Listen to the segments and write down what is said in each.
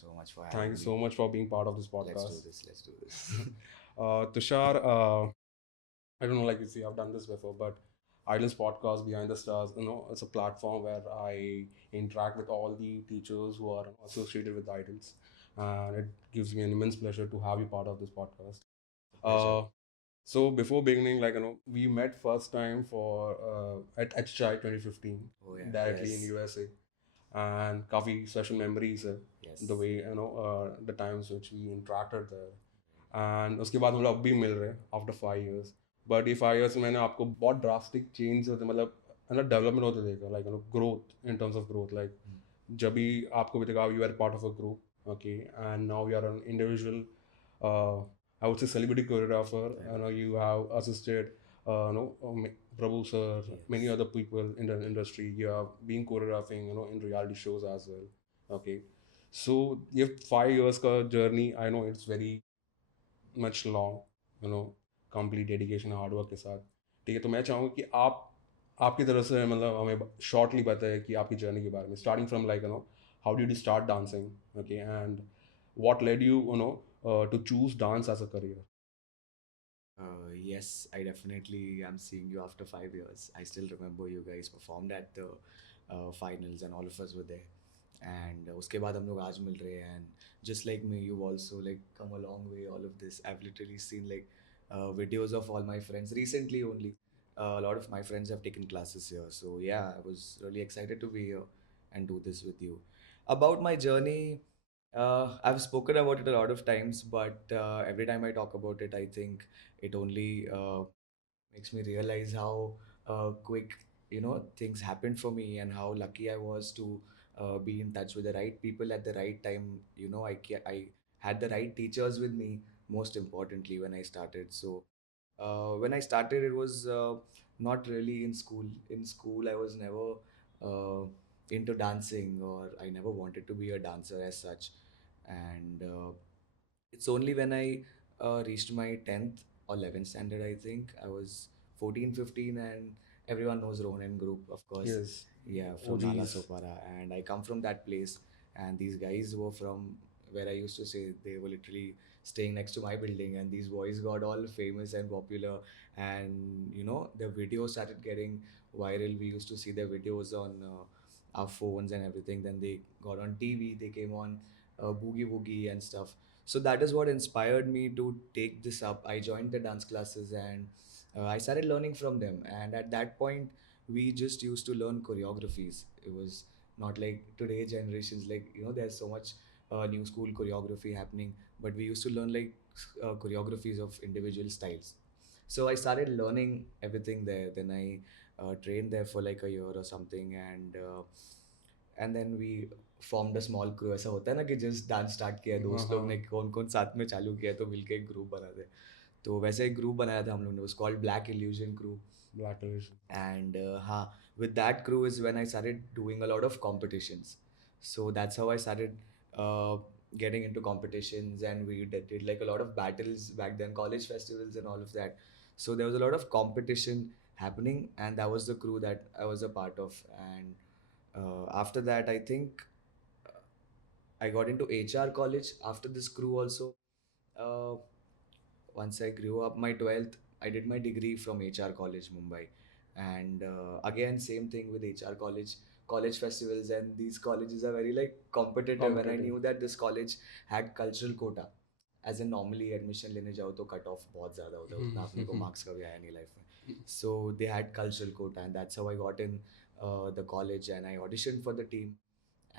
so much for Thank you having me. so much for being part of this Let's do podcast. this. Let's do this. Tushar, I don't know, like you see, I've done this before, but Idol's podcast, Behind the Stars, it's a platform where I interact with all the teachers who are associated with Idols. And it gives me an immense pleasure to have you part of this podcast. Pleasure. Uh, so before beginning, we met first time for at HCI 2015 Oh yeah. directly in Yes. USA, and काफी special memories है the Yes. way the times which we interacted there. And उसके बाद हम लोग अब भी मिल रहे हैं आफ्टर 5 years. बट ये 5 years में मैंने आपको बहुत ड्रास्टिक चेंज होते मतलब डेवलपमेंट होते देखा, like growth in terms of growth, like Mm. जब भी आपको भी देखा you are part of a group, okay, and now you are an individual, I would say celebrity choreographer. Yeah. You have assisted Prabhu sir, many Yes. other people in the industry. You have been choreographing in reality shows as well, okay. So ये 5 years का journey, I know it's very much long, complete dedication hard work के साथ, ठीक है। तो मैं चाहूँगा कि आप आपकी तरफ से मतलब हमें शॉर्टली बताएं कि आपकी जर्नी के बारे में, starting from like how did you start dancing, okay, and what led you to choose dance as a career. Yes, I definitely am seeing you after 5 years. I still remember you guys performed at the finals and all of us were there. And उसके बाद हम लोग आज मिल रहे हैं, and just like me, you've also like come a long way. All of this, I've literally seen like videos of all my friends recently only. A lot of my friends have taken classes here, so yeah, I was really excited to be here and do this with you. About my journey, I've spoken about it a lot of times, but every time I talk about it, I think it only makes me realize how quick things happened for me and how lucky I was to be in touch with the right people at the right time. I had the right teachers with me, most importantly, when I started. So when I started, it was not really in school. In school, I was never into dancing, or I never wanted to be a dancer as such. And it's only when I reached my 10th or 11th standard, I think. I was 14, 15, and everyone knows Rohan Group, of course. Yes, Yeah, from Nala OGs. Sopara. And I come from that place. And these guys were from where I used to say they were literally staying next to my building. And these boys got all famous and popular. And, their videos started getting viral. We used to see their videos on our phones and everything. Then they got on TV, they came on Boogie Woogie and stuff. So that is what inspired me to take this up. I joined the dance classes, and I started learning from them. And at that point, we just used to learn choreographies. It was not like today generations, like, there's so much new school choreography happening, but we used to learn like choreographies of individual styles. So I started learning everything there. Then I trained there for like a year or something, and then we formed a small crew. ऐसा होता है ना कि just dance start किया है, हाँ दोस्त लोग ने हाँ. कौन कौन साथ में चालू किया है, तो मिलके एक ग्रुप बना दे. तो वैसे एक ग्रुप बनाया था हम लोग ने, was called Black Illusion Crew. Black Illusion. And with that crew is when I started doing a lot of competitions. So that's how I started uh, getting into competitions, and we did like a lot of battles back then, college festivals and all of that. So there was a lot of competition happening, and that was the crew that I was a part of. And after that, I think I got into HR college after this crew also. Uh, Once I grew up, my 12th, I did my degree from HR College, Mumbai. And again, same thing with HR College, college festivals, and these colleges are very like competitive. And I Competitive. knew that this college had cultural quota. As in normally admission लेने जाओ तो cut off बहुत ज़्यादा होता है, उतना अपने को marks कभी आया नहीं life में. So they had cultural quota, and that's how I got in the college, and I auditioned for the team,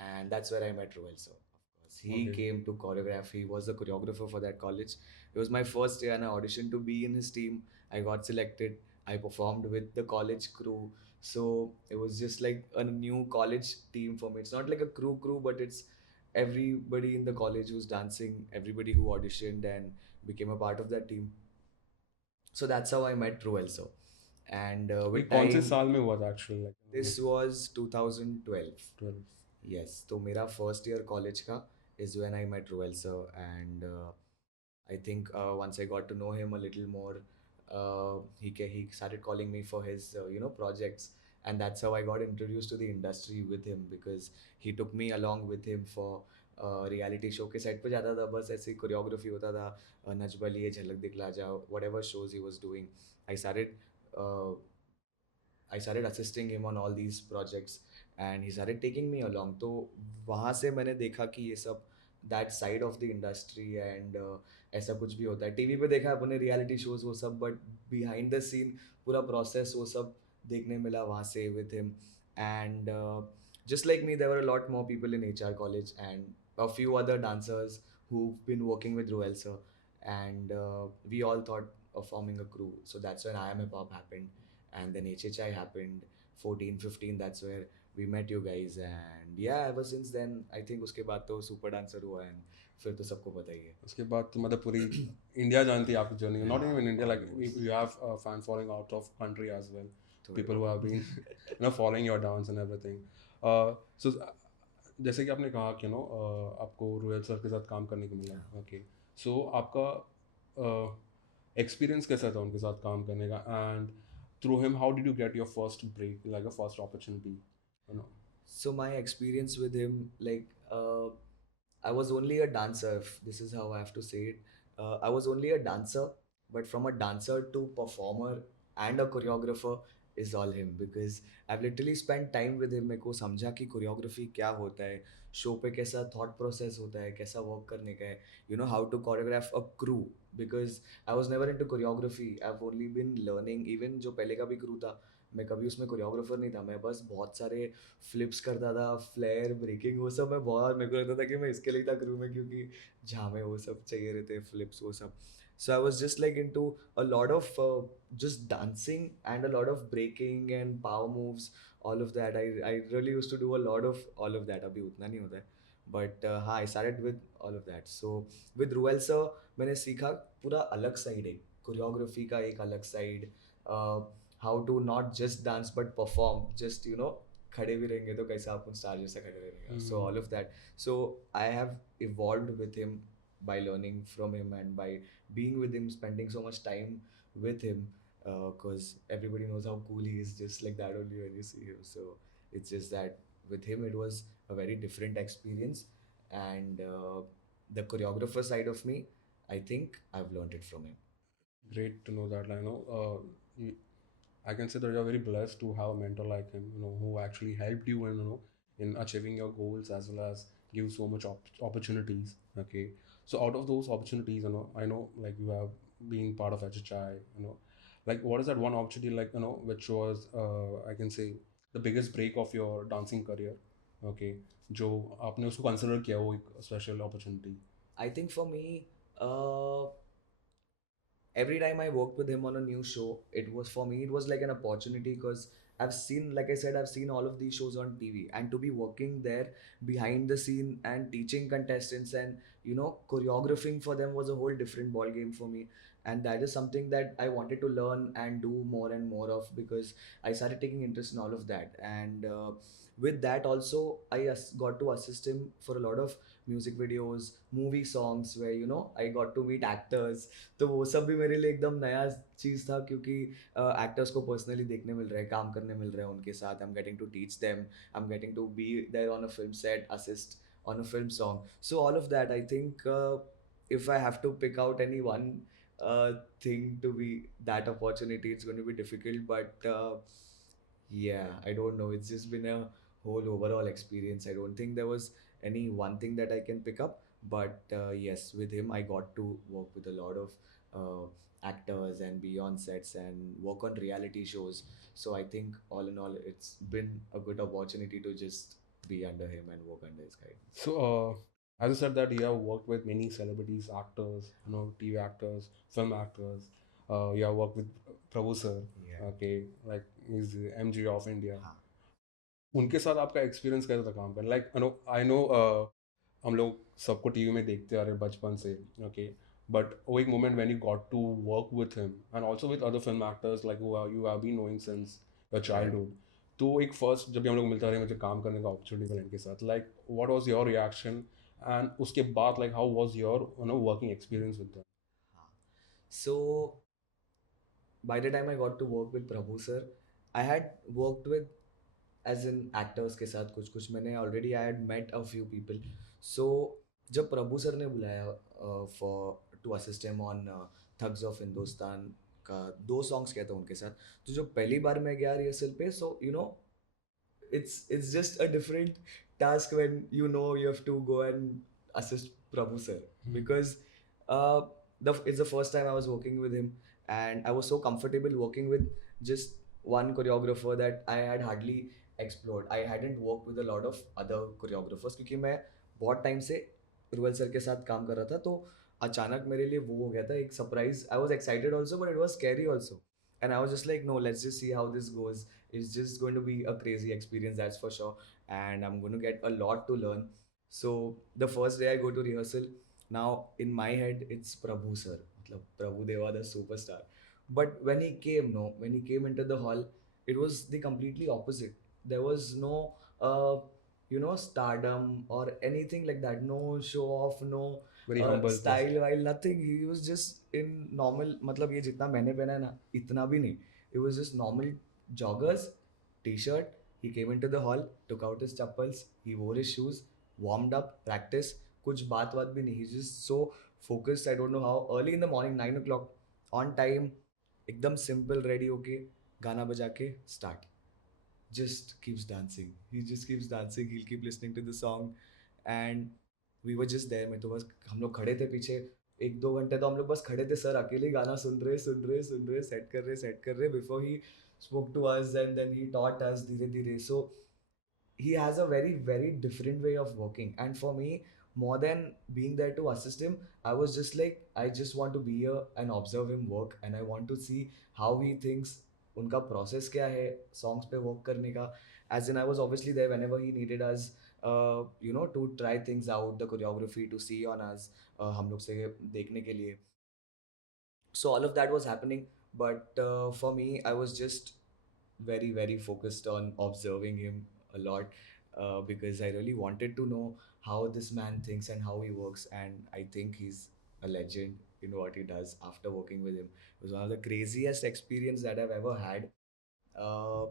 and that's where I met Roel. So of course he Okay. came to choreograph. He was the choreographer for that college. It was my first year, and I auditioned to be in his team. I got selected. I performed with the college crew. So it was just like a new college team for me. It's not like a crew, but it's everybody in the college who's dancing, everybody who auditioned and became a part of that team. So that's how I met Roel. So, and ये with कौन से time, साल में हुआ था actually, this like was 2012. 12? Yes, तो मेरा first year college का is when I met Roel sir, and I think once I got to know him a little more, he started calling me for his projects, and that's how I got introduced to the industry with him, because he took me along with him for reality show के set पे जाता था, बस ऐसे choreography होता था, नच बलिए, झलक दिखला जाओ, whatever shows he was doing. I started uh, I started assisting him on all these projects and he started taking me along. तो वहाँ से मैंने देखा कि ये सब that side of the industry and ऐसा कुछ भी होता है. टीवी पे देखा अपने रियलिटी शोज वो सब, बट बिहाइंड द सीन पूरा प्रोसेस वो सब देखने मिला वहाँ से with him. And just like me, there were a lot more people in HR college and a few other dancers who've been working with Ruel sir. And we all thought of forming a crew. So that's when I Am Hip Hop happened. And then HHI happened 14 15, that's where we met you guys. And yeah, ever since then I think उसके बाद तो super dancer हुआ and फिर तो सबको पता ही है. उसके बाद तो मतलब पूरी इंडिया जानती है आपकी जर्नी, नॉट हाँ, even India, like almost. You have fan following out of country as well, थोड़े people who have been following your dance and everything. So जैसे कि आपने कहा कि आपको रोयल सर के साथ काम करने को मिला, ओके, सो आपका एक्सपीरियंस कैसा था उनके साथ काम करने का, and through him how did you get your first break, like a first opportunity, you know? So my experience with him, like I was only a dancer. This is how I have to say it. I was only a dancer, but from a dancer to performer and a choreographer is all him, because I've literally spent time with him. मेरे को समझा कि choreography क्या होता है, show पे कैसा thought process होता है, कैसा work करने का है, how to choreograph a crew, because I was never into choreography. I've only been learning. Even जो पहले का भी crew था, मैं कभी उसमें कोरियोग्राफर नहीं था, मैं बस बहुत सारे फ्लिप्स करता था, फ्लेयर ब्रेकिंग वो सब मैं बहुत, मेरे को लगता था कि मैं इसके लिए था क्रू में, क्योंकि झामे वो सब चाहिए रहते, फ्लिप्स वो सब. So I was just like into a lot of just dancing and a lot of breaking and power moves, all of that. I really used to do a lot of all of that. अभी उतना नहीं होता है, but हाँ, I started with all of that. So with Ruel sir मैंने सीखा पूरा अलग साइड है, कोरियोग्राफी का एक अलग side, how to not just dance but perform, just खड़े भी रहेंगे तो कैसा अपन स्टार जैसा खड़े रहेंगे. So all of that. So I have evolved with him by learning from him and by being with him, spending so much time with him, because everybody knows how cool he is, just like that only when you see him. So it's just that with him it was a very different experience. And the choreographer side of me, I think I've learned it from him. Great to know that. I can say that you're very blessed to have a mentor like him, who actually helped you in achieving your goals, as well as give so much opportunities. Okay, so out of those opportunities, I know like you have been part of HHI, like what is that one opportunity, like which was I can say the biggest break of your dancing career? Okay, जो आपने उसको consider किया वो एक special opportunity. I think for me, uh, every time I worked with him on a new show, it was, for me, it was like an opportunity, because I've seen, like I said, I've seen all of these shows on TV, and to be working there behind the scene and teaching contestants and choreographing for them was a whole different ball game for me. And that is something that I wanted to learn and do more and more of, because I started taking interest in all of that. And with that also, I got to assist him for a lot of music videos, movie songs, where I got to meet actors. तो वो सब भी मेरे लिए एकदम नया चीज़ था, क्योंकि एक्टर्स को पर्सनली देखने मिल रहा है, काम करने मिल रहा है उनके साथ. I am getting to teach them, I am getting to be there on a film set, assist on a film song. So all of that, I think, if I have to pick out any one thing to be that opportunity, it's going to be difficult. But yeah, I don't know. It's just been a whole overall experience. I don't think there was any one thing that I can pick up. But yes, with him, I got to work with a lot of actors and be on sets and work on reality shows. So I think all in all, it's been a good opportunity to just be under him and work under his guidance. So, as you said that you have worked with many celebrities, actors, TV actors, film actors. You have worked with Prabhu sir. Yeah. Okay, like he's the MG of India. हाँ. उनके साथ आपका experience कैसा था काम करना? Like I know हम लोग सबको टीवी में देखते आ रहे हैं बचपन से, ओके, बट वो एक moment when you got to work with him and also with other film actors like you have been knowing since your childhood, तो एक फर्स्ट जब भी हम लोग मिलते रहे मुझे काम करने का अपॉर्चुनिटी मिला इनके साथ, like what was your reaction and उसके बाद like how was your working experience with them? हाँ. So by the time I got to work with Prabhu sir, I had worked with as in actors के साथ कुछ कुछ मैंने already I had met a few people. So जब Prabhu sir ने बुलाया for to assist him on Thugs of Hindustan का 2 songs किया था उनके साथ. तो जो पहली बार मैं गया रिहर्सल पे, so you know it's just a different task when you know you have to go and assist Prabhu sir, because uh, it's the first time I was working with him, and I was so comfortable working with just one choreographer that I had hardly explored. I hadn't worked with a lot of other choreographers क्योंकि मैं बहुत time से रुअल sir के साथ काम कर रहा था. तो अचानक मेरे लिए वो हो गया था एक surprise. I was excited also but it was scary also, and I was just like, no, let's just see how this goes. It's just going to be a crazy experience, that's for sure, and I'm going to get a lot to learn. So the first day I go to rehearsal, now in my head it's Prabhu sir, matlab Prabhu Deva, the superstar. But when he came, no, when he came into the hall, it was the completely opposite. There was no uh, stardom or anything like that, no show off, no Very humble style person. while nothing. He was just in normal, मतलब ये जितना मैंने पहना है ना इतना भी नहीं. It was just normal joggers, t-shirt. He came into the hall, took out his chappals, he wore his shoes, warmed up, practice. कुछ बात भी नहीं. He's just so focused. I don't know how. Early in the morning, 9 o'clock, on time, एकदम simple ready होके गाना बजा के start. Just keeps dancing. He just keeps dancing. He'll keep listening to the song, and we were just there. मैं तो बस हम लोग खड़े थे पीछे. 1-2 घंटे तो हम लोग बस खड़े थे सर अकेले ही गाना सुन रहे सेट कर रहे before he spoke to us, and then he taught us धीरे धीरे. So he has a very different way of working, and for me, more than being there to assist him, I was just like, I just want to be here and observe him work, and I want to see how he thinks. उनका process क्या है songs पे work करने का. As in I was obviously there whenever he needed us, to try things out, the choreography to see on us, हम लोग से देखने के लिए. So all of that was happening, but for me I was just very focused on observing him a lot, because I really wanted to know how this man thinks and how he works, and I think he's a legend in what he does. After working with him, it was one of the craziest experience that I've ever had. uh,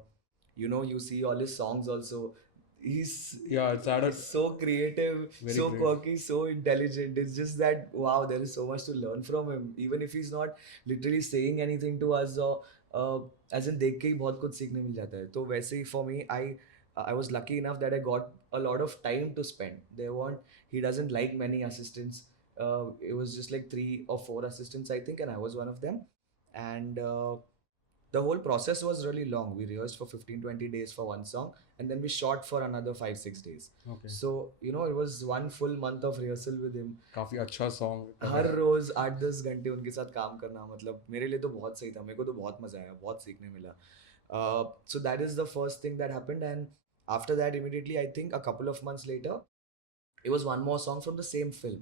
you see all his songs also. he's Yeah, it's had a he's so creative, very so great. quirky, so intelligent. It's just that wow, there is so much to learn from him, even if he's not literally saying anything to us, or as in देख के ही बहुत कुछ सीखने मिल जाता है. तो वैसे ही for me, I was lucky enough that I got a lot of time to spend. He doesn't like many assistants. It was just like 3 or 4 assistants, I think, and I was one of them. And the whole process was really long. We rehearsed for 15-20 days for one song, and then we shot for another 5-6 days. Okay. So it was one full month of rehearsal with him. काफी अच्छा song हर रोज 8-10 घंटे उनके साथ काम करना, मतलब मेरे लिए तो बहुत सही था. मेरे को तो बहुत मजा आया, बहुत सीखने मिला. So that is the first thing that happened, and after that immediately, I think a couple of months later, it was one more song from the same film,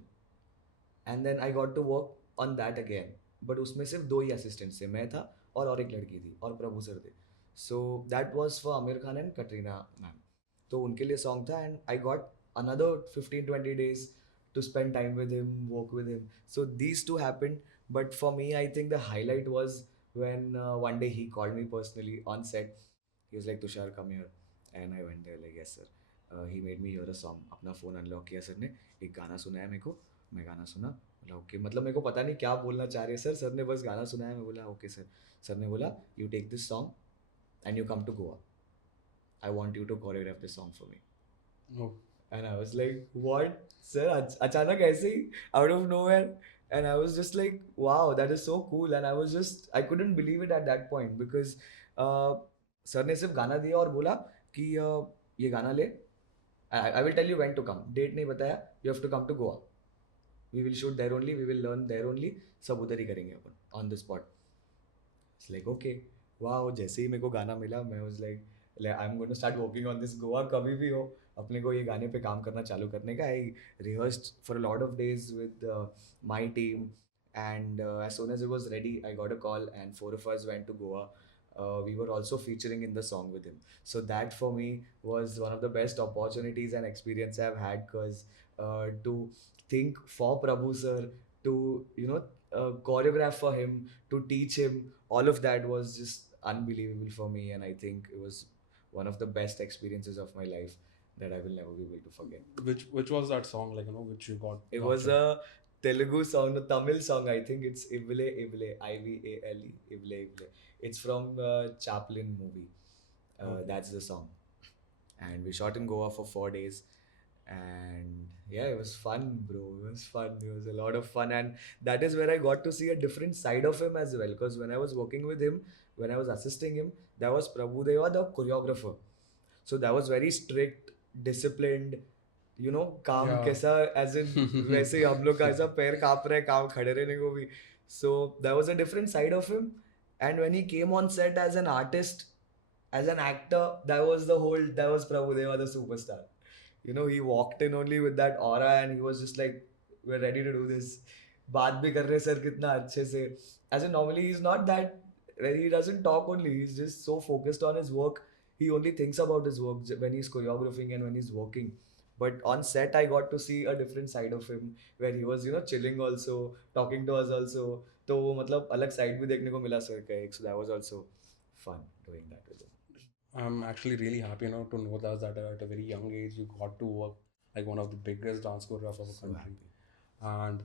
and then I got to work on that again. But उसमें सिर्फ 2 ही assistants थे, मैं था और एक लड़की थी और प्रभु सर थे. So that was for Aamir Khan and Katrina ma'am. तो उनके लिए सॉन्ग था, and I got another 15-20 days to spend time with him, work with him. So these two happened, but for me, I think the highlight was when one day he called me personally on set. He was like, Tushar, come here. And I went there like, yes sir. He made me hear a song. अपना phone unlock किया sir ने, एक गाना सुनाया मेरे को. मैं गाना सुना, बोला ओके. मतलब मेरे को पता नहीं क्या बोलना चाह रहे हैं सर ने बस गाना सुनाया. मैं बोला ओके सर. सर ने बोला, you take this song and you come to Goa. I want you to choreograph this song for me. Oh, And I was like, what? Sir, अचानक ऐसे ही, out of nowhere. And I was just like, wow, that is so cool. And I couldn't believe it at that point, because sir ने सिर्फ गाना दिया और बोला कि ये गाना ले. I will tell you when to come. Date नहीं बताया. You have to come to Goa. We will shoot there only. We will learn there only. सब उधर ही करेंगे अपन on the spot. It's like okay, wow. जैसे ही मेरे को गाना मिला, मैं was like I'm going to start working on this. Goa कभी भी हो, अपने को ये गाने पे काम करना चालू करने का. I rehearsed for a lot of days with my team, and as soon as it was ready, I got a call, and 4 of us went to Goa. We were also featuring in the song with him. So that for me was one of the best opportunities and experience I've had, because to think for Prabhu sir, to choreograph for him, to teach him, all of that was just unbelievable for me, and I think it was one of the best experiences of my life that I will never be able to forget. Which was that song, like, which you got It was captured? a Telugu song, a Tamil song. I think it's Ivle Ivle, Ivale, Ivle Ivle. It's from Chaplin movie. Okay. That's the song. And we shot in Goa for 4 days. And yeah, it was fun, bro. It was fun. It was a lot of fun. And that is where I got to see a different side of him as well. Because when I was working with him, when I was assisting him, that was Prabhudeva, the choreographer. So that was very strict, disciplined, काम Yeah. कैसा as in वैसे ही हम लोग का ऐसा पैर कांप रहा है काम खड़े रहने को भी. So that was a different side of him. And when he came on set as an artist, as an actor, that was Prabhudeva the superstar. He walked in only with that aura and he was just like, we're ready to do this. बात भी कर रहे sir कितना अच्छे से. As in normally he's not that, he doesn't talk only, he's just so focused on his work. He only thinks about his work when he's choreographing and when he's working. But on set I got to see a different side of him where he was chilling also, talking to us also. तो वो मतलब अलग side भी देखने को मिला sir का एक. So that was also fun doing that with him. I'm actually really happy, to know that at a very young age you got to work like one of the biggest dance choreographers of the So country. happy. And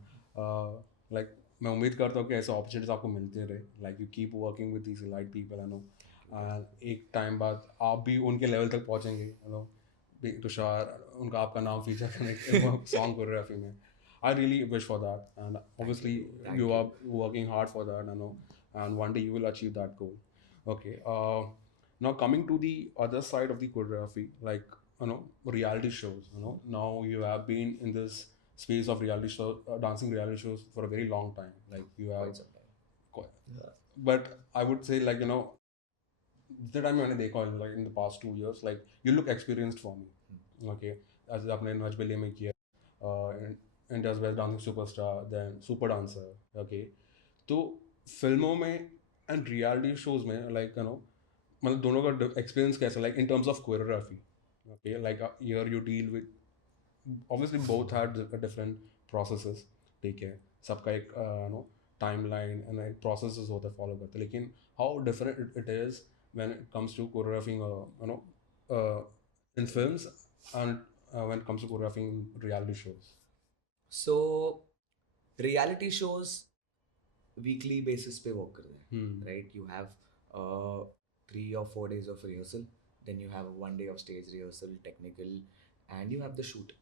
like मैं उम्मीद करता हूँ कि ऐसे opportunities आपको मिलते रहे, like you keep working with these elite people, and एक टाइम बाद आप भी उनके लेवल तक पहुँचेंगे, तुषार उनका आपका नाम फीचर करने के सॉन्ग कोरियोग्राफी में. I really wish for that, and obviously Thank you you. are working hard for that, and one day you will achieve that goal. Okay. Now coming to the other side of the choreography, like reality shows. Now you have been in this space of reality show, dancing reality shows for a very long time. Like you have, Quite some time. quite, but I would say like the time मैंने देखा है, like in the past 2 years, like you look experienced for me. Okay, as आपने नच बलिए में किया, India's Best Dancing Superstar, then Super Dancer. Okay, तो फिल्मों में and reality shows में like मतलब दोनों का एक्सपीरियंस कैसा, like in terms of choreography. Okay, like here you deal with, obviously both had different processes. ठीक है, सबका एक timeline and like processes होते हैं follow करते हैं, लेकिन how different it is when it comes to choreographing in films, and when it comes to choreographing in reality shows. So reality shows weekly basis पे work करते हैं, right? You have 3 or 4 days of rehearsal, then you have 1 day of stage rehearsal, technical, and you have the shoot.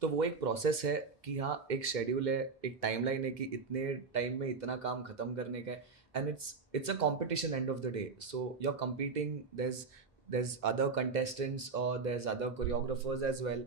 तो वो एक process है कि हाँ एक शेड्यूल है, एक टाइमलाइन है कि इतने टाइम में इतना काम खत्म करने का है. And it's a competition end of the day. So you are competing, there's other contestants or there's other choreographers as well,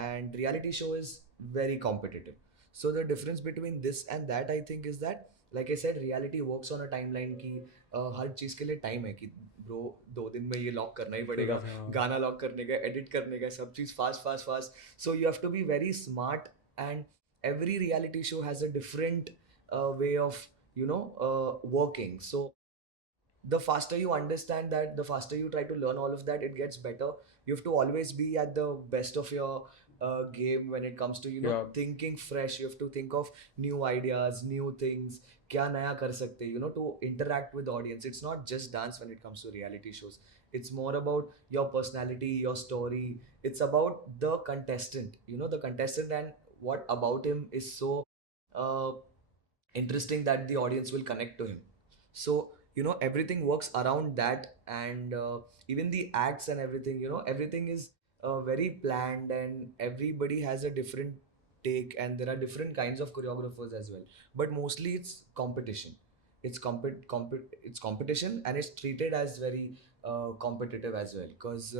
and reality show is very competitive. So the difference between this and that I think is that, like I said, reality works on a timeline की हर चीज़ के लिए time है कि bro 2 दिन में ये lock करना ही पड़ेगा, गाना लॉक करने का, एडिट करने का, सब चीज़ fast fast fast. So you have to be very smart, and every reality show has a different way of working. So the faster you understand that, the faster you try to learn all of that, it gets better. You have to always be at the best of your game when it comes to Yeah. thinking fresh. You have to think of new ideas, new things, क्या नया कर सकते to interact with the audience. It's not just dance when it comes to reality shows. It's more about your personality, your story. It's about the contestant, the contestant, and what about him is so uh, interesting that the audience will connect to him. So everything works around that, and even the acts and everything, everything is very planned, and everybody has a different take, and there are different kinds of choreographers as well. But mostly it's competition. It's competition, and it's treated as very competitive as well, because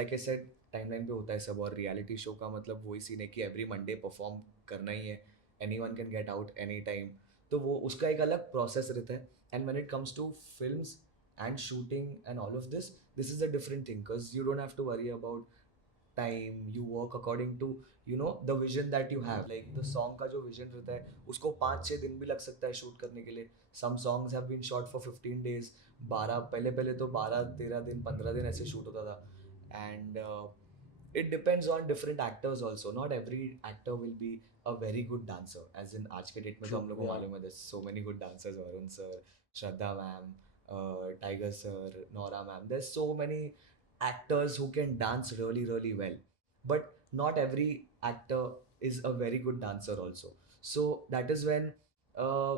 like I said, timeline पे होता है सब. और reality show का मतलब वही scene है कि एवरी मंडे परफॉर्म करना ही है. anyone can get out anytime. तो वो उसका एक अलग प्रोसेस रहता है. And when it comes to films and shooting and all of this is a different thing, because you don't have to worry about time. You work according to the vision that you have. Like the song का जो vision रहता है उसको 5-6 दिन भी लग सकता है शूट करने के लिए. Some songs have been shot for 15 days. 12 पहले पहले तो 12-13 दिन 15 दिन ऐसे शूट होता था. And it depends on different actors also. Not every actor will be a very good dancer. As in आज के डेट में तो हम लोग को मालूम है, there's so many good dancers. Varun sir, Shraddha ma'am, Tiger sir, Nora ma'am. There's so many actors who can dance really, really well. But not every actor is a very good dancer also. So that is when uh,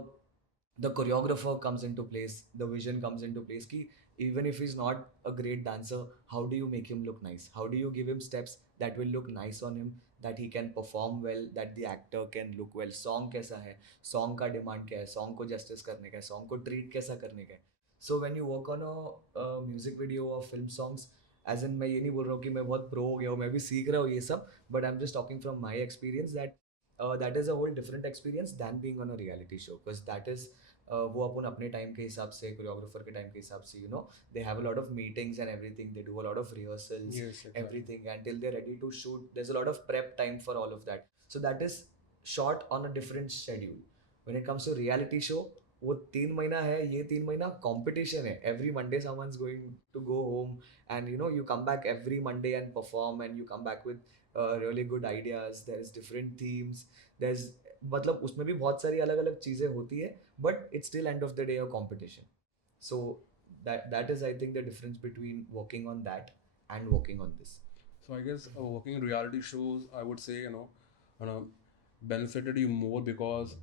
the choreographer comes into place, the vision comes into place. Ki even if he's not a great dancer, how do you make him look nice? How do you give him steps that will look nice on him, that he can perform well, that the actor can look well? Song कैसा है, song का demand क्या है, song को justice करने का है, song को treat कैसा करने का है. So when you work on a music video or film songs, as in मैं ये नहीं बोल रहा हूँ कि मैं बहुत प्रो हो गया हूँ, मैं भी सीख रहा हूँ ये सब, but I am just talking from my experience that that is a whole different experience than being on a reality show, because that is वो अपन अपने टाइम के हिसाब से, कोरियोग्राफर के टाइम के हिसाब से, you know, they have a lot of meetings and everything, they do a lot of rehearsals, Yes, exactly. everything, until they're ready to shoot. There's a lot of prep time for all of that. So that is shot on a different schedule. When it comes to reality show, वो 3 महीना है, ये 3 महीना competition है. Every Monday someone's going to go home, and you know, you come back every Monday and perform, and you come back with really good ideas. There's different themes, there's, मतलब उसमें भी बहुत सारी अलग अलग चीज़ें होती है, but it's still end of the day a competition. So that is, I think, the difference between working on that and working on this. So I guess working in reality shows, I would say, benefited you more because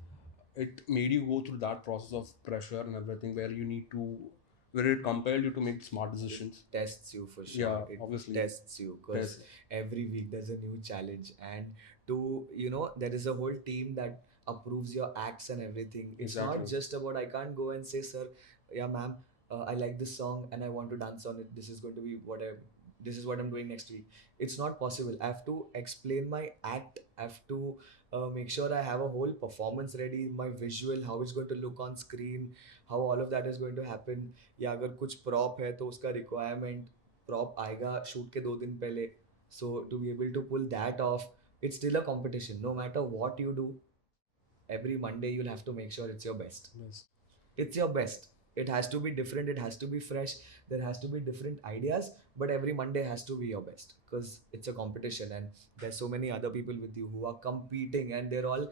it made you go through that process of pressure and everything where it compelled you to make smart decisions. Tests you for sure. Yeah, It obviously. tests you because Test. every week there's a new challenge, and to, you know, there is a whole team that approves your acts and everything. It's not Exactly. just about, I can't go and say, sir, yeah, ma'am, I like this song and I want to dance on it. This is going to be what I, this is what I'm doing next week. It's not possible. I have to explain my act. I have to make sure I have a whole performance ready, my visual, how it's going to look on screen, how all of that is going to happen. या अगर कुछ prop है तो उसका requirement, prop आएगा shoot के 2 दिन पहले. So to be able to pull that off, it's still a competition. No matter what you do, every Monday you'll have to make sure it's your best. Yes. It's your best. It has to be different, it has to be fresh, there has to be different ideas, but every Monday has to be your best because it's a competition, and there's so many other people with you who are competing, and they're all,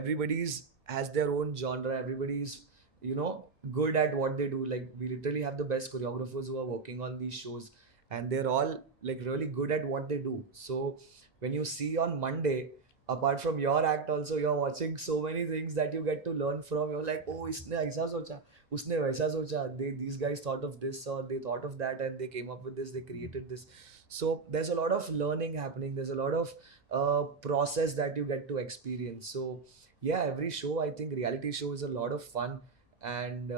everybody's has their own genre, everybody's, you know, good at what they do. Like we literally have the best choreographers who are working on these shows, and they're all like really good at what they do. So when you see on Monday, apart from your act also, you're watching so many things that you get to learn from. You're like, oh, इसने ऐसा सोचा, उसने वैसा सोचा, they, these guys thought of this or they thought of that and they came up with this, they created this. So there's a lot of learning happening, there's a lot of process that you get to experience. So yeah, every show, I think reality show is a lot of fun, and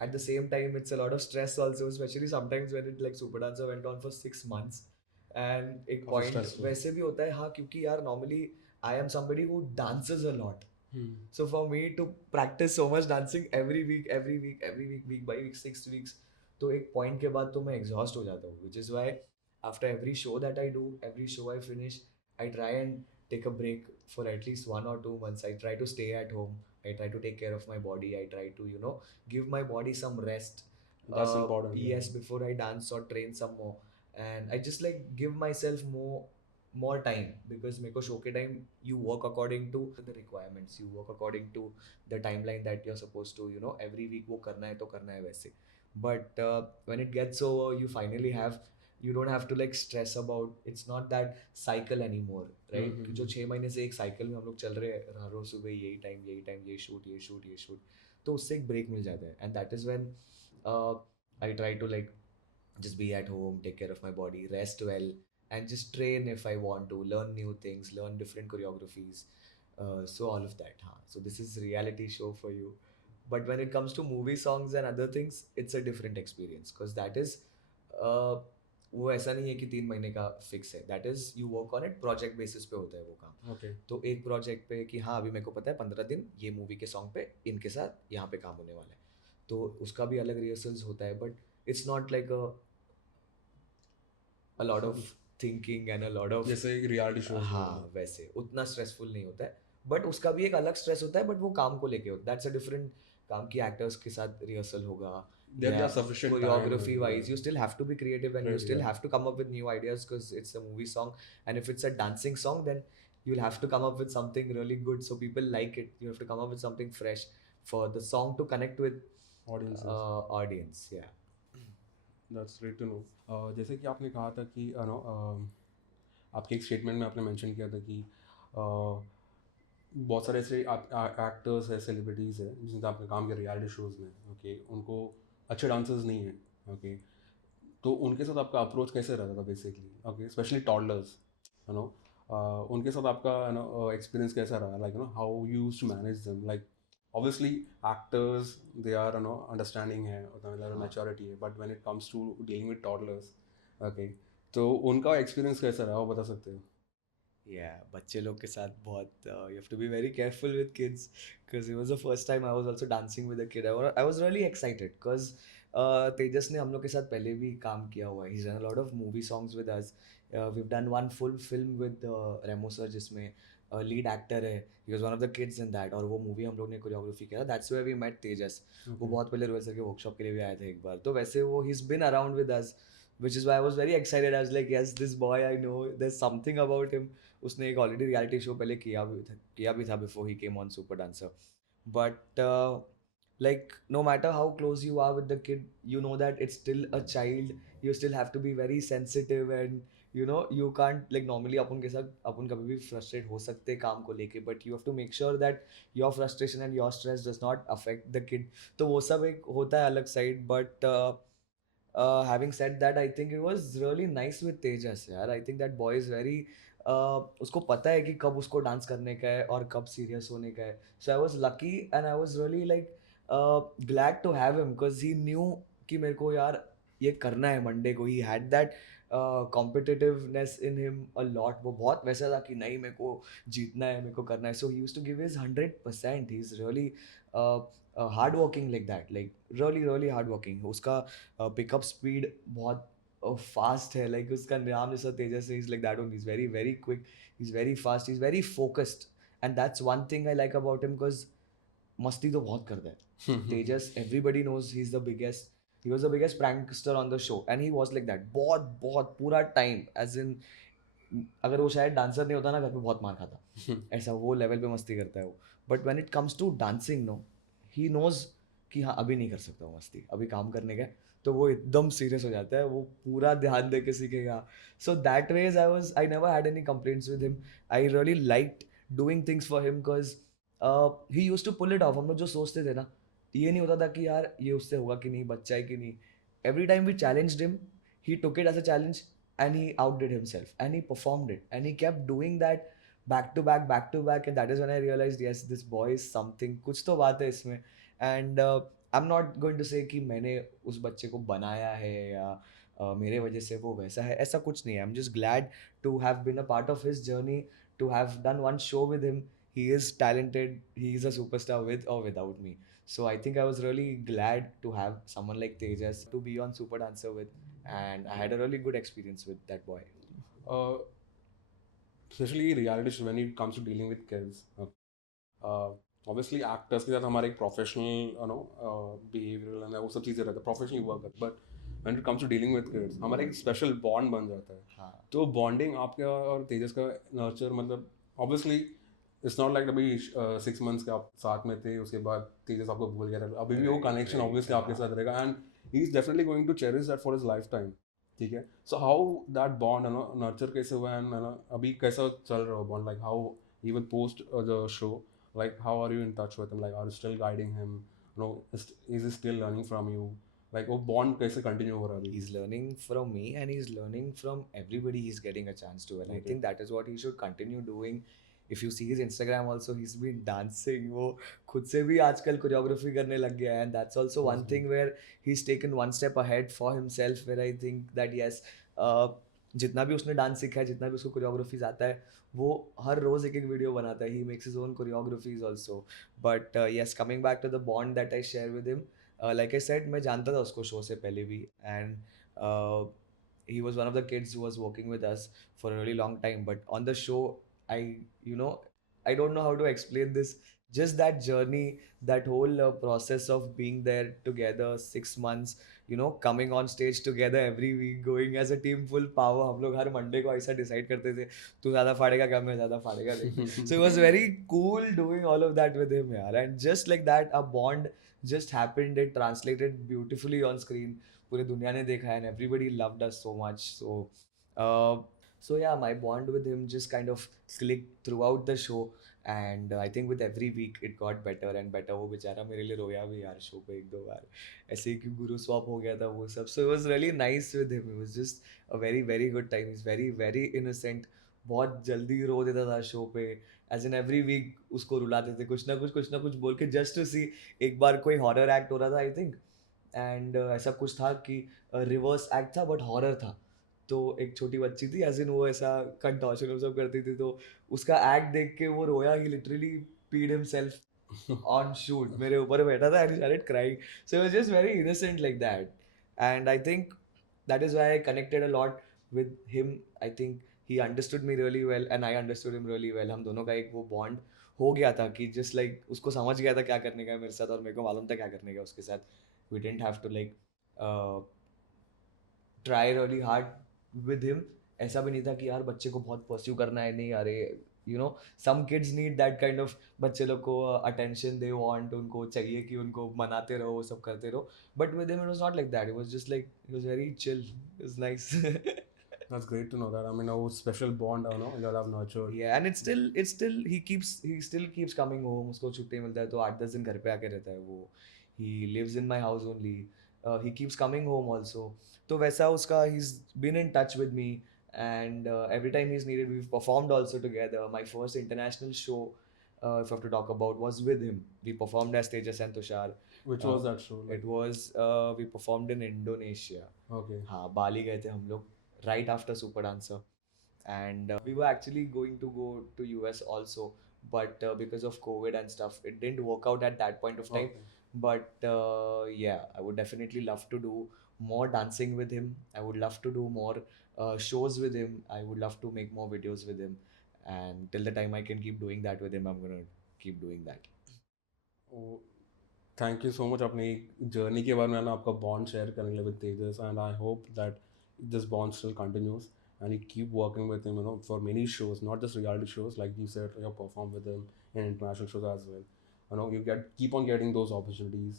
at the same time it's a lot of stress also, especially sometimes when it, like Super Dancer went on for 6 months, and एक Also point stressful. वैसे भी होता है, हाँ, क्योंकि यार normally I am somebody who dances a lot. Hmm. So for me to practice so much dancing every week, every week, every week, week by week, 6 weeks, तो एक point के बाद तो मैं exhaust हो जाता हूँ. Which is why after every show that I do, every show I finish, I try and take a break for at least 1 or 2 months. I try to stay at home. I try to take care of my body. I try to, you know, give my body some rest. That's important. Yeah. Yes, before I dance or train some more, and I just like give myself more time, because मेरे को show के time you work according to the requirements, you work according to the timeline that you're supposed to, you know, every week वो करना है तो करना है वैसे. But when it gets over, you finally have, you don't have to like stress about, it's not that cycle anymore, right? Mhm. जो 6 महीने से एक cycle में हम लोग चल रहे हैं, हर रोज सुबह यही टाइम ये शूट ये शूट ये शूट, तो उससे एक ब्रेक मिल जाता है. And that is when I try to like just be at home, take care of my body, rest well, and just train if I want to, learn new things, learn different choreographies. So all of that. Huh? So this is reality show for you. But when it comes to movie songs and other things, it's a different experience, because that is uh, वो ऐसा नहीं है कि 3 महीने का fix है. That is you work on it, project basis पे होता है वो काम. Okay. तो एक प्रोजेक्ट पे कि हाँ अभी मेरे को पता है 15 दिन ये मूवी के सॉन्ग पे इनके साथ यहाँ पे काम होने वाला है, तो उसका भी अलग रिहर्सल्स होता है. But it's not like a lot of thinking and a lot of, जैसे एक reality shows में हाँ होता वैसे उतना स्ट्रेसफुल नहीं होता है. बट उसका भी एक अलग स्ट्रेस होता है, बट वो काम को लेके होता है. दैट्स अ डिफरेंट काम की एक्टर्स के साथ रिहर्सल होगा, There are sufficient time choreography and, wise you still have to be creative, and you Right, still yeah. have to come up with new ideas, because it's a movie song. And if it's a dancing song, then you'll have to come up with something really good so people like it. You have to come up with something fresh for the song to connect with audiences. audience. Yeah. That's great to know. जैसे कि आपने कहा था कि आपके एक statement में आपने मेंशन किया था कि बहुत सारे ऐसे एक्टर्स है, सेलिब्रिटीज़ है जिनसे आपने काम किया रियलिटी शोज़ में, ओके, उनको अच्छे डांसर्स नहीं हैं, ओके, तो उनके साथ आपका अप्रोच कैसे रहता था basically, okay, specially toddlers, you know, उनके साथ आपका एक्सपीरियंस कैसा रहा, like how you used to manage them, like obviously actors they are understanding है, हाँ मैच्योरिटी है, but when it comes to dealing with toddlers, okay, तो उनका एक्सपीरियंस कैसा रहा वो बता सकते हो? या बच्चे लोग के साथ बहुत you have to be very careful with kids because it was the first time I was also dancing with a kid I was really excited because Tejas ने हम लोग के साथ पहले भी काम किया हुआ है he done a lot of movie songs with us we have done one full film with Remo sir जिसमें लीड एक्टर है he was one of the kids in that और वो मूवी हम लोग ने कोरियोग्राफी किया that's where we met Tejas वो okay. बहुत पहले रोयल सर के वर्कशॉप के लिए भी आए थे एक बार तो वैसे वो ही is been around with us which is why I was very excited. I was like, yes, this boy I know. There's something about him. उसने एक ऑलरेडी रियलिटी शो पहले किया भी था before he came on super dancer but like no matter how close you are with the kid you know that it's still a child you still have to be very sensitive and you can't like normally अपन के साथ अपन कभी भी frustrate हो सकते हैं काम को लेके but you have to make sure that your frustration and your stress does not affect the kid तो वो सब एक होता है अलग side but having said that I think it was really nice with Tejas यार I think that boy is very उसको पता है कि कब उसको डांस करने का है और कब सीरियस होने का है so I was lucky and I was really like glad to have him because he knew कि मेरे को यार ये करना है मंडे को he had that competitiveness in him a lot वो बहुत वैसा था कि नहीं मेरे को जीतना है मेरे को करना है so he used to give his 100% he is really hard working like that like really really hard working उसका पिकअप स्पीड बहुत फास्ट है लाइक उसका नाम जैसा Tejas is like that only is very very quick is very fast is very focused and that's one thing I like about him because मस्ती तो बहुत करता है Tejas everybody knows he is the biggest he was the biggest prankster on the show and he was like that बहुत बहुत पूरा time as in अगर वो शायद डांसर नहीं होता ना घर पे बहुत मार खाता ऐसा वो लेवल पे मस्ती करता है वो but when it comes to dancing no he knows कि हाँ अभी नहीं कर सकता वो मस्ती अभी काम करने का है, तो वो एकदम सीरियस हो जाता है वो पूरा ध्यान दे के सीखेगा so that ways I never had any complaints with him I really liked doing things for him because he used to pull it off हम लोग जो सोचते थे ना ये नहीं होता था कि यार ये उससे होगा कि नहीं बच्चा है कि नहीं every time we challenged him he took it as a challenge and he outdid himself and he performed it and he kept doing that back to back and that is when I realized yes this boy is something कुछ तो बात है इसमें and I'm not going to say कि मैंने उस बच्चे को बनाया है या मेरे वजह से वो वैसा है ऐसा कुछ नहीं है I'm just glad to have been a part of his journey to have done one show with him he is talented he is a superstar with or without me so I think I was really glad to have someone like Tejas to be on Super Dancer with and I had a really good experience with that boy. uh, Especially reality shows when it comes to dealing with kids. Obviously actors के साथ हमारा एक professional behavioural and वो सब चीज़ें रहता है professionally work, but when it comes to dealing with kids हमारा एक स्पेशल बॉन्ड बन जाता है. हाँ तो बॉन्डिंग आपका और तेजस का नर्चर मतलब ऑब्वियसली इट्स नॉट लाइक अभी 6 मंथ्स के आप साथ में थे उसके बाद तेजस आपको भूल गया था, अभी भी वो कनेक्शन ऑब्वियसली आपके साथ रहेगा and he is definitely going to cherish that for his life time. ठीक है, so how that bond nurture कैसे हुआ एंड अभी कैसा चल रहा है bond, like how even post the show, like how are you in touch with him, like are you still guiding him, is he still learning from you, like वो bond कैसे continue हो रहा है अभी? he's learning from me and he's learning from everybody he's getting a chance to and I Okay. think that is what he should continue doing. If you see his Instagram also he's been dancing वो खुद से भी आजकल choreography करने लग गया है and that's also one Awesome. thing where he's taken one step ahead for himself where I think that yes जितना भी उसने डांस सीखा है जितना भी उसको कोरियोग्राफीज आता है वो हर रोज एक एक वीडियो बनाता है he makes his own choreographies also but yes coming back to the bond that I share with him like I said मैं जानता था उसको शो से पहले भी and he was one of the kids who was working with us for a really long time but on the show I I don't know how to explain this just that journey that whole process of being there together 6 months coming on stage together every week going as a team full power हम लोग हर Monday को ऐसा decide करते थे तू ज़्यादा फाड़ेगा क्या मैं ज़्यादा फाड़ेगा so it was very cool doing all of that with him यार and just like that a bond just happened it translated beautifully on screen पूरे दुनिया ने देखा है, and everybody loved us so much. So yeah, my bond with him just kind of clicked throughout the show, and I think with every week it got better and better. वो बेचारा मेरे लिए रोया भी यार शो पे एक दो बार, ऐसे ही कि गुरु स्वैप हो गया था वो सब. So it was really nice with him. It was just a very very good time. He's very very innocent. बहुत जल्दी रो देता था शो पे, एज इन एवरी वीक उसको रुलाते थे कुछ ना कुछ बोल के जस्ट टू सी. एक बार कोई हॉरर एक्ट हो रहा था आई थिंक, एंड ऐसा कुछ था कि रिवर्स एक्ट था बट हॉरर था. तो एक छोटी बच्ची थी, एज इन वो ऐसा कंटॉर्शन सब करती थी, तो उसका एक्ट देख के वो रोया. ही लिटरली पीड हिमसेल्फ on shoot. मेरे ऊपर बैठा था and he started crying. So it was just very innocent like that. And I think that is why I connected a lot with him. I think he understood me really well and I understood him really well. हम दोनों का एक वो bond हो गया था कि just like उसको समझ गया था क्या करने का है मेरे साथ और मेरे को मालूम था क्या करने का है उसके साथ. We didn't have to like uh, try really hard with him. ऐसा भी नहीं था कि यार बच्चे को बहुत परस्यू करना है, नहीं अरे you know some kids need that kind of. बच्चे लोग को अटेंशन दे वांट, उनको चाहिए कि उनको मनाते रहो, वो सब करते रहो. But with him it was not like that. It was just like it was very chill. It was nice. That's great to know that. I mean, a special bond, you know, you'll have nurtured. Yeah, and it's still he still keeps coming home. उसको छुट्टी मिलता है तो 8-10 दिन घर पे आके रहता है वो. He lives in my house only. He keeps coming home also. तो वैसा उसका he's been in touch with me, and every time he's needed we've performed also together. My first international show, if I have to talk about, was with him. We performed as Tejas and Tushar. Which was that show? It was we performed in Indonesia. Okay. हाँ, बाली गए थे हम लोग right after Super Dancer. And we were actually going to go to US also, but because of COVID and stuff it didn't work out at that point of time. Okay. But yeah, I would definitely love to do more dancing with him. I would love to do more shows with him. I would love to make more videos with him, and till the time I can keep doing that with him, I'm gonna keep doing that. Oh, thank you so much अपनी journey के बारे में ना आपका bond share करने के लिए with Tejas, and I hope that this bond still continues and you keep working with him, you know, for many shows, not just reality shows. Like you said, you perform with him in international shows as well. You know, you keep on getting those opportunities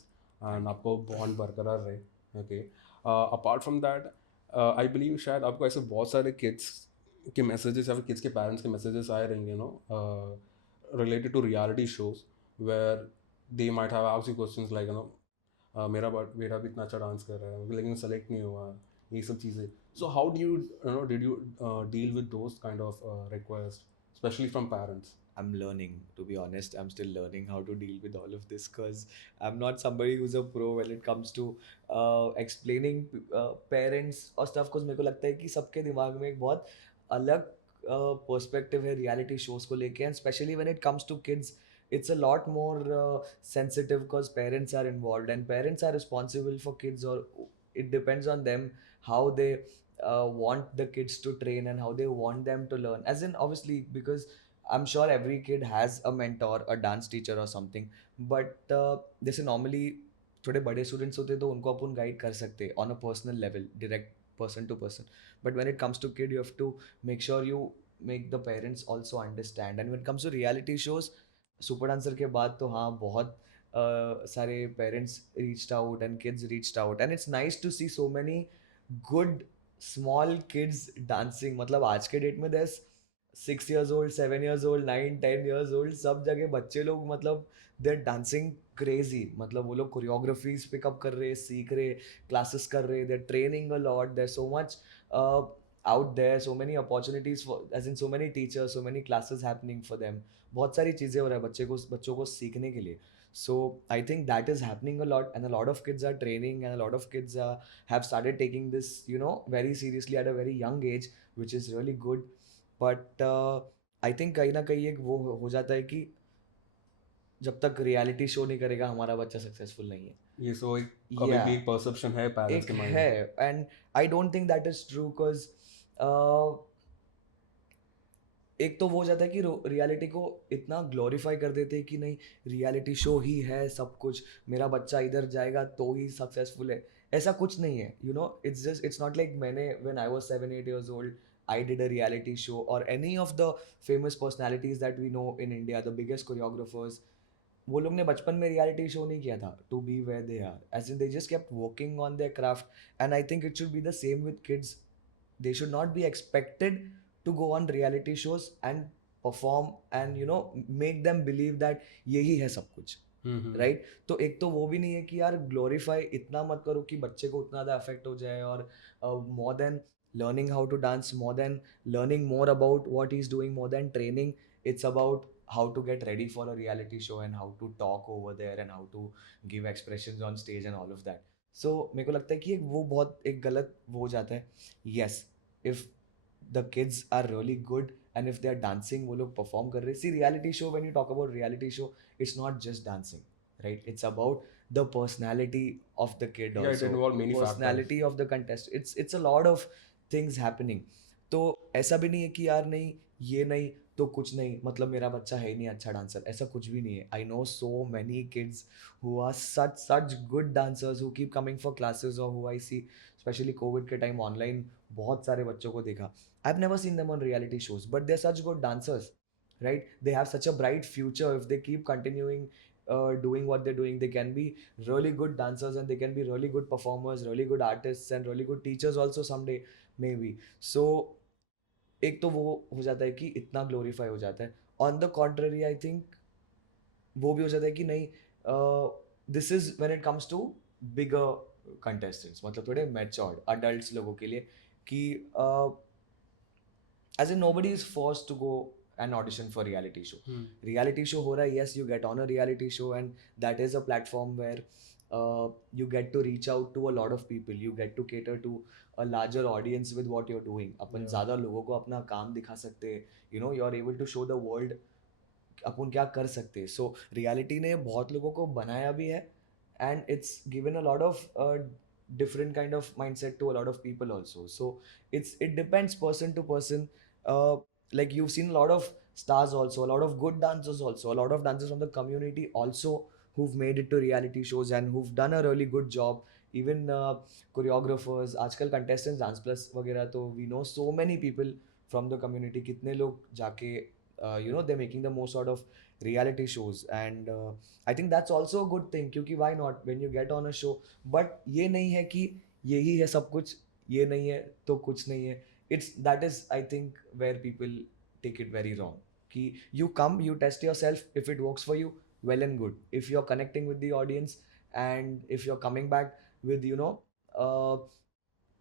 and आपको bond बरकरार रहे. Okay. Apart from that, I believe शायद आपको ऐसे बहुत सारे kids के messages या फिर kids के parents के messages आए रहेंगे, you know, related to reality shows where they might have asked you questions like, you know, मेरा बेटा भी इतना अच्छा डांस कर रहा है लेकिन सेलेक्ट नहीं हुआ, ये सब चीज़ें. So how do you know did you deal with those kind of requests, especially from parents? I'm learning, to be honest. I'm still learning how to deal with all of this because I'm not somebody who's a pro when it comes to explaining parents और stuff. Because मेरे को लगता है कि सबके दिमाग में एक बहुत अलग पर्सपेक्टिव है रियलिटी शोज को लेके, and specially when it comes to kids it's a lot more sensitive because parents are involved and parents are responsible for kids, or it depends on them how they want the kids to train and how they want them to learn, as in obviously because I'm sure every kid has a mentor, a dance teacher or something, but जैसे normally थोड़े बड़े students होते तो उनको अपन guide कर सकते on a personal level, direct person to person, but when it comes to kid you have to make sure you make the parents also understand. And when it comes to reality shows, super dancer के बाद तो हाँ बहुत सारे parents reached out and kids reached out, and it's nice to see so many good small kids dancing. मतलब आज के date में there 6 years old, 7 years old, 9, 10 years old, सब जगह बच्चे लोग मतलब दे आर डांसिंग क्रेजी. मतलब वो लोग कोरियोग्राफीज पिकअप कर रहे, सीख रहे, क्लासेस कर रहे, they are training a lot, there so much out there, so many opportunities for, as in so many teachers, so many classes happening for them. बहुत सारी चीज़ें हो रहा है बच्चों को सीखने के लिए. So I think that is happening a lot, and a lot of kids are training, and a lot of kids have started taking this, you know, very seriously at a very young age, which is really good. But I think कहीं ना कहीं एक वो हो जाता है कि जब तक रियलिटी शो नहीं करेगा हमारा बच्चा सक्सेसफुल नहीं है. ये सो एक कभी भी एक परसेप्शन है पेरेंट्स एक के माइंड है, में. And I don't think that is true because एक तो वो हो जाता है कि रियलिटी को इतना ग्लोरीफाई कर देते हैं कि नहीं रियलिटी शो ही है सब कुछ, मेरा बच्चा इधर जाएगा तो ही सक्सेसफुल है. ऐसा कुछ नहीं है, you know. It's just it's not like मैंने when I was 7-8 years old I did a reality show, or any of the famous personalities that we know in India, the biggest choreographers, वो लोग ने बचपन में reality show नहीं किया था to be where they are, as in they just kept working on their craft, and I think it should be the same with kids. They should not be expected to go on reality shows and perform and make them believe that यही है सब कुछ, right. तो एक तो वो भी नहीं है कि यार ग्लोरीफाई इतना मत करो कि बच्चे को उतना ज़्यादा अफेक्ट हो जाए, और more than learning how to dance, more than learning more about what he's doing, more than training, it's about how to get ready for a reality show and how to talk over there and how to give expressions on stage and all of that. So मेरे को लगता है कि वो बहुत एक गलत वो हो जाता है. Yes, if the kids are really good and if they are dancing, वो लोग perform कर रहे हैं. See, reality show, when you talk about reality show, it's not just dancing, right? It's about the personality of the kid Yeah, it also, involves many factors. personality of the contest. It's a lot of things happening. तो ऐसा भी नहीं है कि यार नहीं ये नहीं तो कुछ नहीं, मतलब मेरा बच्चा है ही नहीं अच्छा डांसर, ऐसा कुछ भी नहीं है. I know so many kids who are such good dancers who keep coming for classes, or who I see especially Covid के टाइम ऑनलाइन बहुत सारे बच्चों को देखा. I've never seen them on reality shows, but they're such good dancers, right? They have such a bright future if they keep continuing doing what they're doing. They can be really good dancers and they can be really good performers, really good artists, and really good teachers also someday, maybe. So एक तो वो हो जाता है कि इतना glorify हो जाता है. On the contrary I think वो भी हो जाता है कि नहीं, this is when it comes to bigger contestants, मतलब थोड़े मैच्योर्ड अडल्ट्स लोगों के लिए, कि as in nobody is forced to go an audition for reality show. Reality show हो रहा है, yes, you get on a reality show and that is a platform where you get to reach out to a lot of people, you get to cater to a larger audience with what you're doing. Upon Yeah. ज़्यादा लोगों को अपना काम दिखा सकते हैं, you are able to show the world अपन क्या कर सकते हैं. सो रियलिटी ने बहुत लोगों को बनाया भी है, and it's given a lot of different kind of mindset to a lot of people also. So it depends person to person. Like you've seen a lot of stars also, a lot of good dancers also, a lot of dancers from the community also who've made it to reality shows and who've done a really good job. Even choreographers, आजकल contestants dance plus वगैरह, तो we know so many people from the community, कितने लोग जाके they're making the most out of reality shows. And I think that's also a good thing, क्योंकि why not, when you get on a show. But ये नहीं है कि यही है सब कुछ, ये नहीं है तो कुछ नहीं है. It's that is I think where people take it very wrong, कि you come, you test yourself, if it works for you, well and good. If you're connecting with the audience and if you're coming back with uh,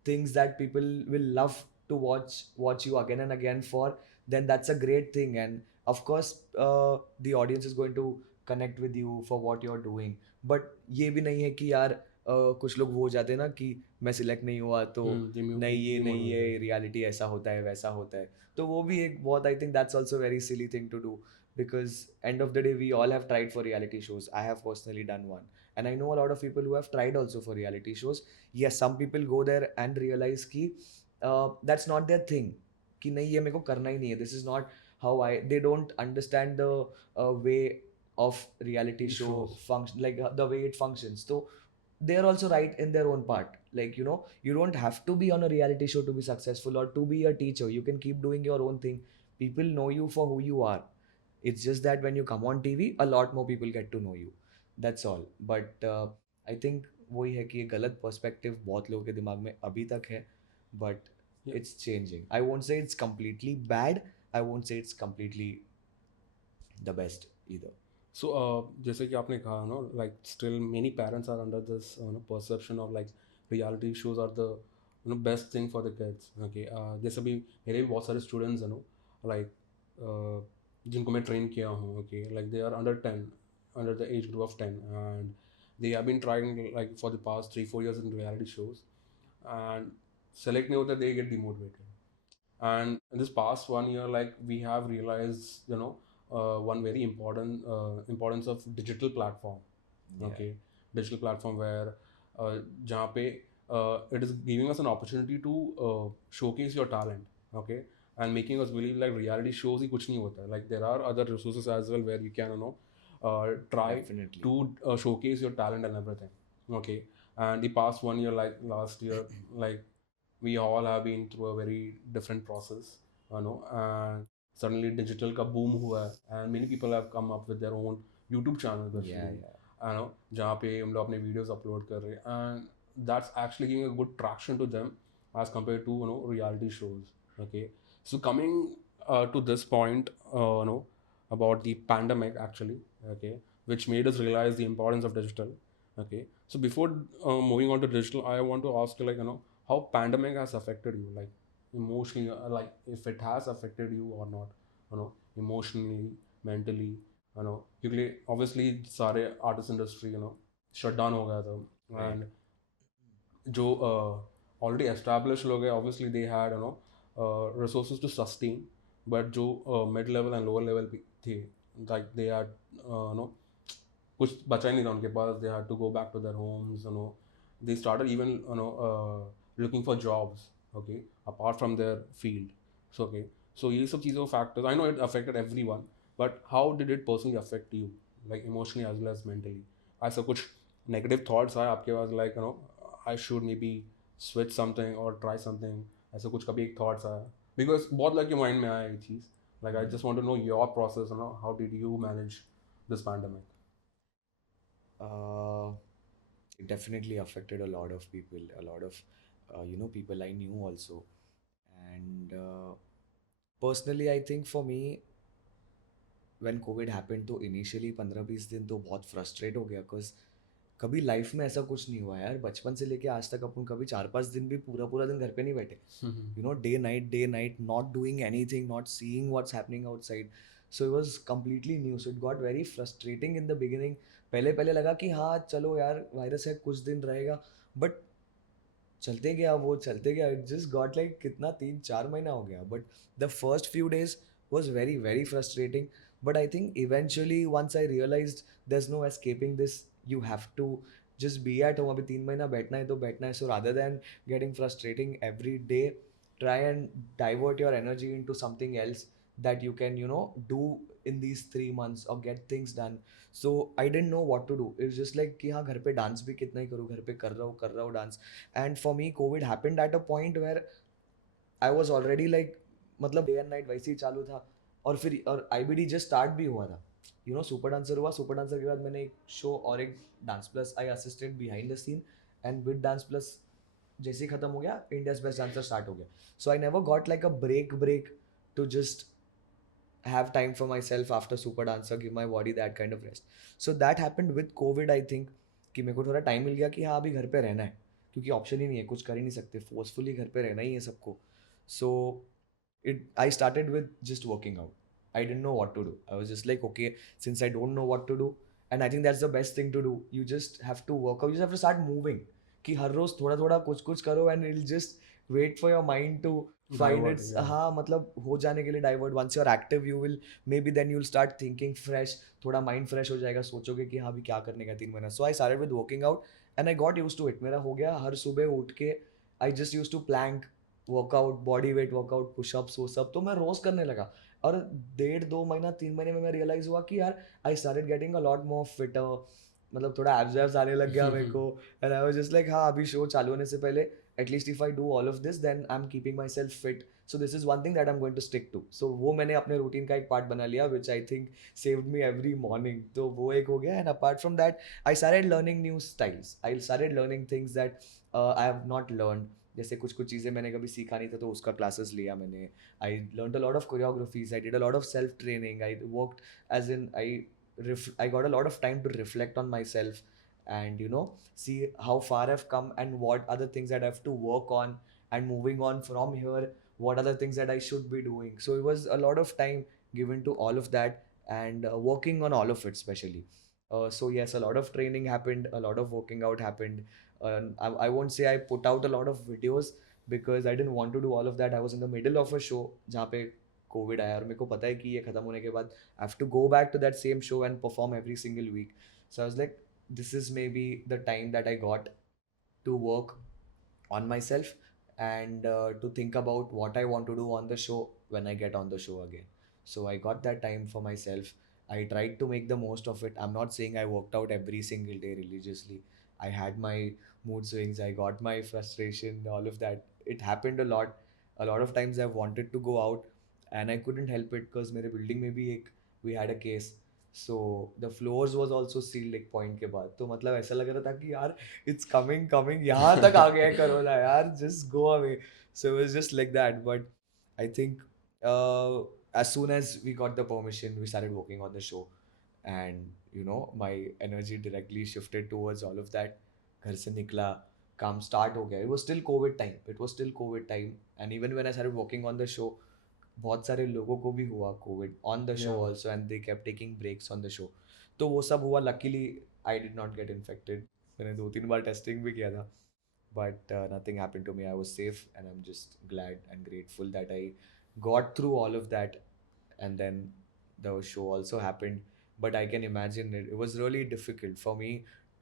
things that people will love to watch you again and again for, then that's a great thing. And of course the audience is going to connect with you for what you're doing. But ये भी नहीं है कि यार कुछ लोग वो हो जाते हैं ना कि मैं सिलेक्ट नहीं हुआ तो नहीं, ये नहीं है, रियलिटी ऐसा होता है वैसा होता है. तो वो भी एक बहुत, I think that's also very silly thing to do, because end of the day we all have tried for reality shows. I have personally done one, and I know a lot of people who have tried also for reality shows. Yes, some people go there and realize कि that's not their thing, कि नहीं ये मेरे को करना ही नहीं है, this is not how I, they don't understand the way of reality show function, like the way it functions. So they are also right in their own part. Like you don't have to be on a reality show to be successful or to be a teacher. You can keep doing your own thing. People know you for who you are. It's just that when you come on TV, a lot more people get to know you. That's all. But I think वही है कि ये गलत perspective बहुत लोगों के दिमाग में अभी तक है, but it's changing. I won't say it's completely bad. I won't say it's completely the best either. So, जैसे कि आपने कहा ना, like still many parents are under this perception of like reality shows are the best thing for the kids. Okay, जैसे भी मेरे भी बहुत सारे students हैं like जिनको मैं train किया हूँ. Okay, like they are under the age group of 10, and they have been trying like for the past 3-4 years in reality shows, and select नहीं होता, they get demotivated. And in this past 1 year, like we have realized one very important importance of digital platform. Yeah. Okay, digital platform where जहाँ पे it is giving us an opportunity to showcase your talent. Okay, and making us believe like reality shows ही कुछ नहीं होता है. Like there are other resources as well where you can try Definitely. to showcase your talent and everything. Okay, and the past 1 year, like last year, like we all have been through a very different process, and suddenly digital ka boom hua hai, and many people have come up with their own YouTube channel Yeah, basically, yeah. You know, जहाँ पे हम लोग अपने videos upload कर रहे हैं, and that's actually giving a good traction to them as compared to, you know, reality shows. Okay, so coming to this point, you know, about the pandemic actually, okay, which made us realize the importance of digital. Okay, so before moving on to digital, I want to ask you, like, you know, how pandemic has affected you, like emotionally, like if it has affected you or not, you know, emotionally, mentally, you know, क्योंकि obviously सारे artist industry, you know, shut down हो गया था, Right. and जो already establish लोग हैं, obviously they had, you know, resources to sustain, but जो mid level and lower level थे, लाइक दे हैड, नो, कुछ बचा ही नहीं था उनके पास, they had to go back to their homes, you know, they started even, you know, looking for jobs, okay, apart from their field. So okay, so ये सब चीज़ों factors, I know it affected every one, but how did it personally affect you, like emotionally as well as mentally? ऐसा कुछ negative thoughts आए आपके पास, like, you know, I should maybe switch something और try something, ऐसा कुछ कभी एक थॉट्स आया? बिकॉज बहुत लग के माइंड में आया ये चीज़, like I just want to know your process, you know, how did you manage this pandemic? Uh, it definitely affected a lot of people, a lot of people I knew also. And personally, I think for me, when COVID happened, तो initially 15-20 दिन तो बहुत frustrate हो गया, cause कभी life में ऐसा कुछ नहीं हुआ यार, बचपन से लेके आज तक अपन कभी 4-5 दिन भी पूरा पूरा दिन घर पे नहीं बैठे. Day night, not doing anything, not seeing what's happening outside. So it was completely new. So it got very frustrating in the beginning. पहले पहले लगा कि हाँ चलो यार वायरस है कुछ दिन रहेगा, बट चलते गया वो चलते गया. इट जस्ट गॉट लाइक कितना 3-4 महीना हो गया. But the first few days was very very frustrating, but I think eventually once I realized there's no escaping this, you have to just be at home. अभी 3 महीना बैठना है तो बैठना है. So rather than getting frustrating every day, try and divert your energy into something else that you can do in these 3 months or get things done. So I didn't know what to do. It was just like कि हाँ घर पे dance भी कितना ही करूँ, घर पे कर रहा हूँ dance. And for me COVID happened at a point where I was already like, मतलब डे एंड नाइट वैसे ही चालू था. और IBD जस्ट स्टार्ट भी हुआ था. सुपर डांसर हुआ. सुपर डांसर के बाद मैंने एक शो और एक dance plus I assistant behind the scene. And with dance plus जैसे ही खत्म हो गया, इंडियाज बेस्ट डांसर स्टार्ट हो गया. So I never got like a break to just have time for myself after super dancer, give my body that kind of rest. So that happened with COVID, I think, कि मेरे को थोड़ा time मिल गया कि हाँ अभी घर पे रहना है, क्योंकि ऑप्शन ही नहीं है, कुछ कर ही नहीं सकते, फोर्सफुली घर पे रहना ही है सबको. सो I started with just working out. I didn't know what to do. I was just like, okay, since I don't know what to do, and I think that's the best thing to do. You just have to work out. You just have to start moving. कि हर रोज थोड़ा थोड़ा कुछ कुछ करो, and it'll just wait for your mind to find Divert, its yeah. हाँ मतलब हो जाने के लिए divert. Once your active you will maybe then you'll start thinking fresh. थोड़ा माइंड फ्रेश हो जाएगा, सोचोगे कि हाँ अभी क्या करने का 3 महीना. So I started with working out and I got used to it. मेरा हो गया हर सुबह उठ के I just used to plank workout, body weight workout, pushups वो सब तो मैं रोज करने लगा. और 1.5 2 महीना 3 महीने में मैं रियलाइज हुआ कि यार I started getting a lot more fitter. मतलब थोड़ा एब्स वैब्स आने लग गया मेरे को. And I was just like हाँ अभी शो चालू होने से पहले at least if I do all of this then I am keeping myself fit. So this is one thing that I am going to stick to. So वो मैंने अपने routine का एक पार्ट बना लिया which I think saved me every morning. तो वो एक हो गया. And apart from that I started learning new styles. I started learning things that I have not learn. जैसे कुछ कुछ चीज़ें मैंने कभी सीखा नहीं था तो उसका क्लासेस लिया मैंने. I learn a lot of choreographies. I did a lot of self training. I worked as in I got a lot of time to reflect on myself and see how far I've come and what are the things that I have to work on, and moving on from here, what are the things that I should be doing. So it was a lot of time given to all of that, and working on all of it especially. So yes, a lot of training happened, a lot of working out happened. I won't say I put out a lot of videos because I didn't want to do all of that. I was in the middle of a show जहाँ पे Covid आया और मेरे को पता है कि ये ख़त्म होने के बाद I have to go back to that same show and perform every single week. So I was like, this is maybe the time that I got to work on myself and to think about what I want to do on the show when I get on the show again. So I got that time for myself. I tried to make the most of it. I'm not saying I worked out every single day religiously. I had my mood swings, I got my frustration, all of that. It happened a lot. A lot of times I've wanted to go out and I couldn't help it because मेरे building में भी एक we had a case. so the floors was also sealed एक point के बाद. तो मतलब ऐसा लग रहा था कि यार it's coming यहाँ तक आ गया है कोरोना यार, just go away. So it was just like that. But I think uh, as soon as we got the permission, we started working on the show, and my energy directly shifted towards all of that. घर से निकला, काम start हो गया. It was still COVID time. It was still COVID time, and even when I started working on the show, बहुत सारे लोगों को भी हुआ Covid on the show Yeah. Also, and they kept taking breaks on the show. तो वो सब हुआ. Luckily I did not get infected. मैंने 2-3 बार टेस्टिंग भी किया था, but nothing happened to me. I was safe, and I'm just glad and grateful that I got through all of that. And then the show also happened. But I can imagine it was really difficult for me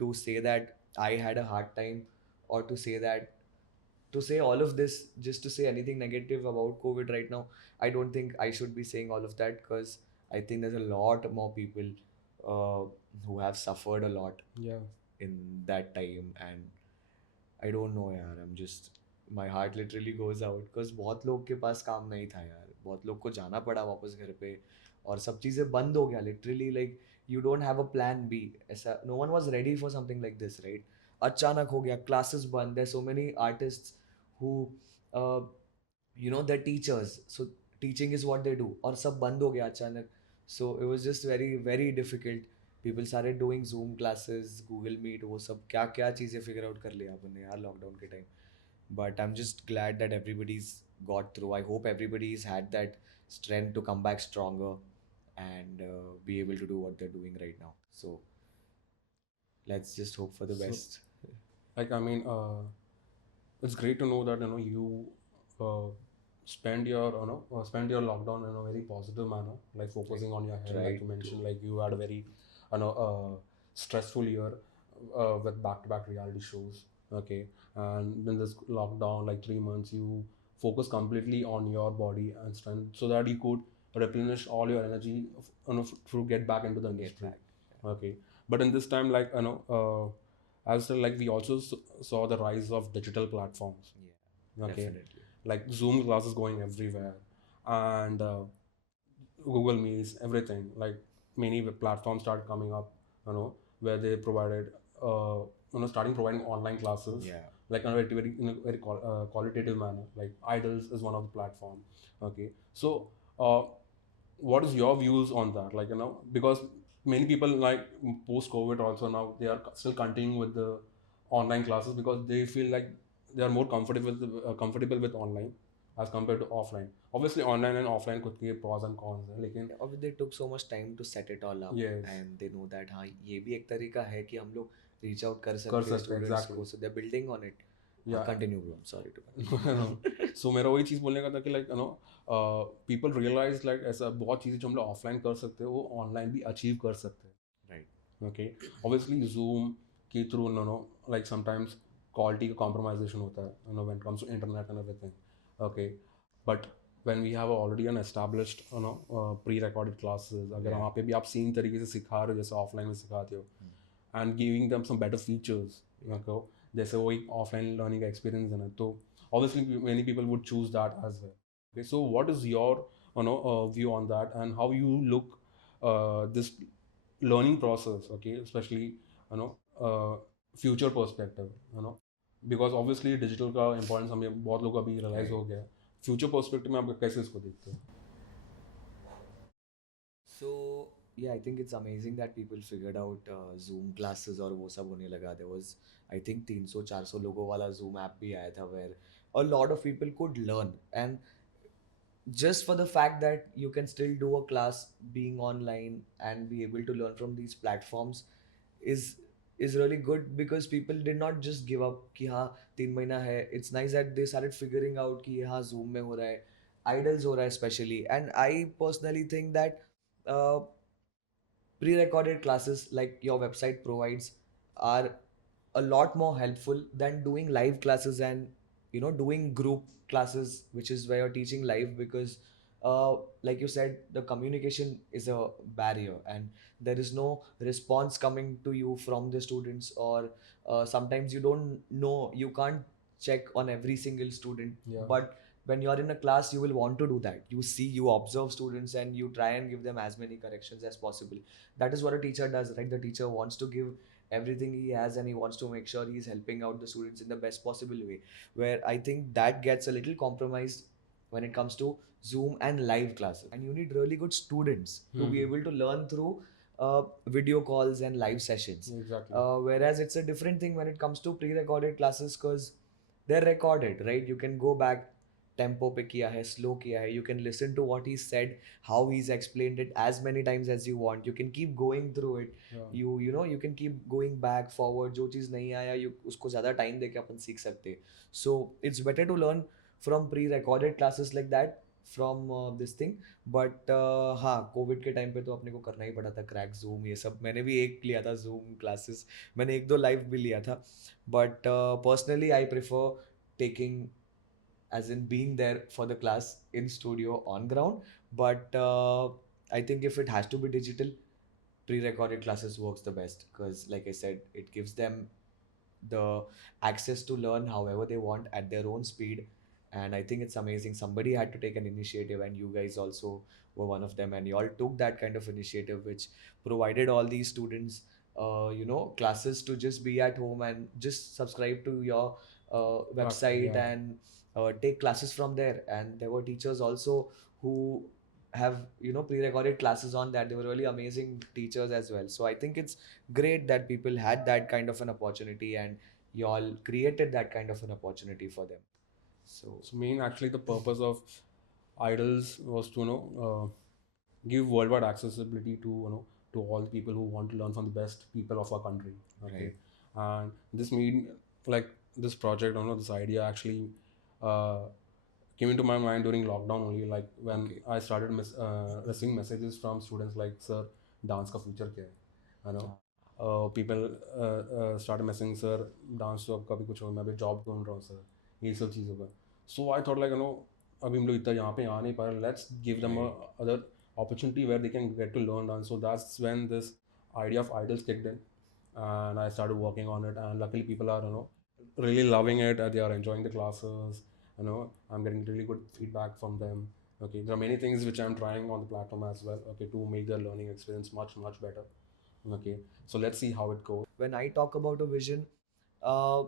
to say that I had a hard time, or to say all of this, just to say anything negative about COVID right now. I don't think I should be saying all of that, because I think there's a lot more people uh, who have suffered a lot Yeah. in that time. And I don't know यार, I'm just, my heart literally goes out, because बहुत लोग के पास काम नहीं था यार, बहुत लोग को जाना पड़ा वापस घर पे, और सब चीज़ें बंद हो गया literally. Like you don't have a plan B. ऐसा no one was ready for something like this, right? अचानक हो गया, क्लासेस बंद. There so many artists who they're teachers, so teaching is what they do, और सब बंद हो गया अचानक. So it was just very very difficult. People started doing Zoom classes, Google Meet, वो सब क्या क्या चीज़ें figure out कर लिया अपन ने यार लॉकडाउन के time. But I'm just glad that everybody's got through. I hope everybody's had that strength to come back stronger, and be able to do what they're doing right now. So let's just hope for the So, best. like, I mean, it's great to know that you uh, spend your lockdown in a very positive manner, like focusing on your health, like Tried you to. mentioned, like you had a very stressful year with back-to-back reality shows. Okay, and in this lockdown, like 3 months, you focus completely on your body and strength so that you could replenish all your energy to get back into the Get industry. back. Okay, but in this time, like as well, like we also saw the rise of digital platforms. Yeah, Okay, definitely. like Zoom classes going everywhere, and Google Meets, everything. Like many platforms start coming up, where they provided, starting providing online classes, Yeah. like in a very qualitative manner. Like Idols is one of the platform. Okay, so what is your views on that? Like because many people like post COVID also now they are still continuing with the online classes because they feel like they are more comfortable with online as compared to offline. Obviously, online and offline खुद के pros and cons हैं, लेकिन Or they took so much time to set it all up, yes, and they know that हाँ ये भी एक तरीका है कि हम लोग reach out कर कर सकते हैं सकते हैं students exactly. को, so they're building on it. हाँ, Yeah. continue bro, I'm sorry to No. continue. So मेरा वही चीज़ बोलने का था कि like people realize like ऐसा बहुत चीज़ें जो हम लोग offline कर सकते हैं वो online भी achieve कर सकते हैं. Right. Okay, obviously Zoom के through like sometimes quality का compromisation होता है when it comes to internet and everything. Okay, but when we have already an established pre-recorded classes, अगर Yeah. वहाँ पे भी आप सेम तरीके से सिखा रहे हो जैसे ऑफलाइन में सिखाते हो and giving them some better features, जैसे वो एक ऑफलाइन लर्निंग का एक्सपीरियंस है ना, तो obviously many people would choose that as well. Okay, so what is your view on that and how you look this learning process, okay, especially future perspective, because obviously digital का importance हमें बहुत लोग अभी realize हो गया है. Future perspective में आप कैसे इसको देखते हो? So yeah, I think it's amazing that people figured out Zoom classes और वो सब होने लगा. There was, I think 300-400 लोगों वाला Zoom app भी आया था, where a lot of people could learn, and just for the fact that you can still do a class being online and be able to learn from these platforms is is really good, because people did not just give up कि हाँ 3 महीना है. It's nice that they started figuring out कि हाँ Zoom में हो रहा है, Idols हो रहा है especially. And I personally think that uh, pre-recorded classes like your website provides are a lot more helpful than doing live classes, and doing group classes, which is where you're teaching live, because like you said, the communication is a barrier, and there is no response coming to you from the students, or sometimes you don't know, you can't check on every single student. Yeah. But when you're in a class, you will want to do that. You see, you observe students and you try and give them as many corrections as possible. That is what a teacher does, right? The teacher wants to give everything he has, and he wants to make sure he's helping out the students in the best possible way. Where I think that gets a little compromised when it comes to Zoom and live classes. And you need really good students to be able to learn through video calls and live sessions. Exactly. Whereas it's a different thing when it comes to pre-recorded classes, because they're recorded, right? You can go back, tempo पे किया है, slow किया है, you can listen to what he said, how he's explained it as many times as you want. You can keep going through it. Yeah. You know, you can keep going back, forward. जो चीज़ नहीं आया, you उसको ज़्यादा time देके अपन सीख सकते हैं. So it's better to learn from pre-recorded classes like that, from this thing. But हाँ, कोविड के टाइम पे तो अपने को करना ही पड़ा था, क्रैक जूम ये सब. मैंने भी एक लिया था जूम क्लासेस, मैंने एक दो लाइव भी लिया था. But personally I prefer taking, as in being there for the class in studio on ground. But I think if it has to be digital, pre-recorded classes works the best, because like I said, it gives them the access to learn however they want at their own speed. And I think it's amazing somebody had to take an initiative, and you guys also were one of them, and you all took that kind of initiative which provided all these students you know, classes to just be at home and just subscribe to your website, Yeah. and take classes from there. And there were teachers also who have, you know, pre-recorded classes on that. They were really amazing teachers as well. So I think it's great that people had that kind of an opportunity, and you all created that kind of an opportunity for them. So So main actually the purpose of Idols was to give worldwide accessibility to to all the people who want to learn from the best people of our country. Okay, and this made like this project, this idea actually uh, came into my mind during lockdown only. Like when I started receiving messages from students like, "Sir, dance का future क्या है?" You know, people started messaging, "Sir, dance तो अब कभी कुछ हो, मैं अभी जॉब ढूंढ रहा हूँ सर," ये सब चीज़ों का. So I thought like अभी हम लोग इतना यहाँ पे आ नहीं पा रहे, let's give them a other opportunity where they can get to learn dance. So that's when this idea of Idols kicked in, and I started working on it. And luckily, people are really loving it. And they are enjoying the classes. I'm getting really good feedback from them. Okay, there are many things which I'm trying on the platform as well. Okay, to make their learning experience much better. Okay, so let's see how it goes. when I talk about a vision, uh,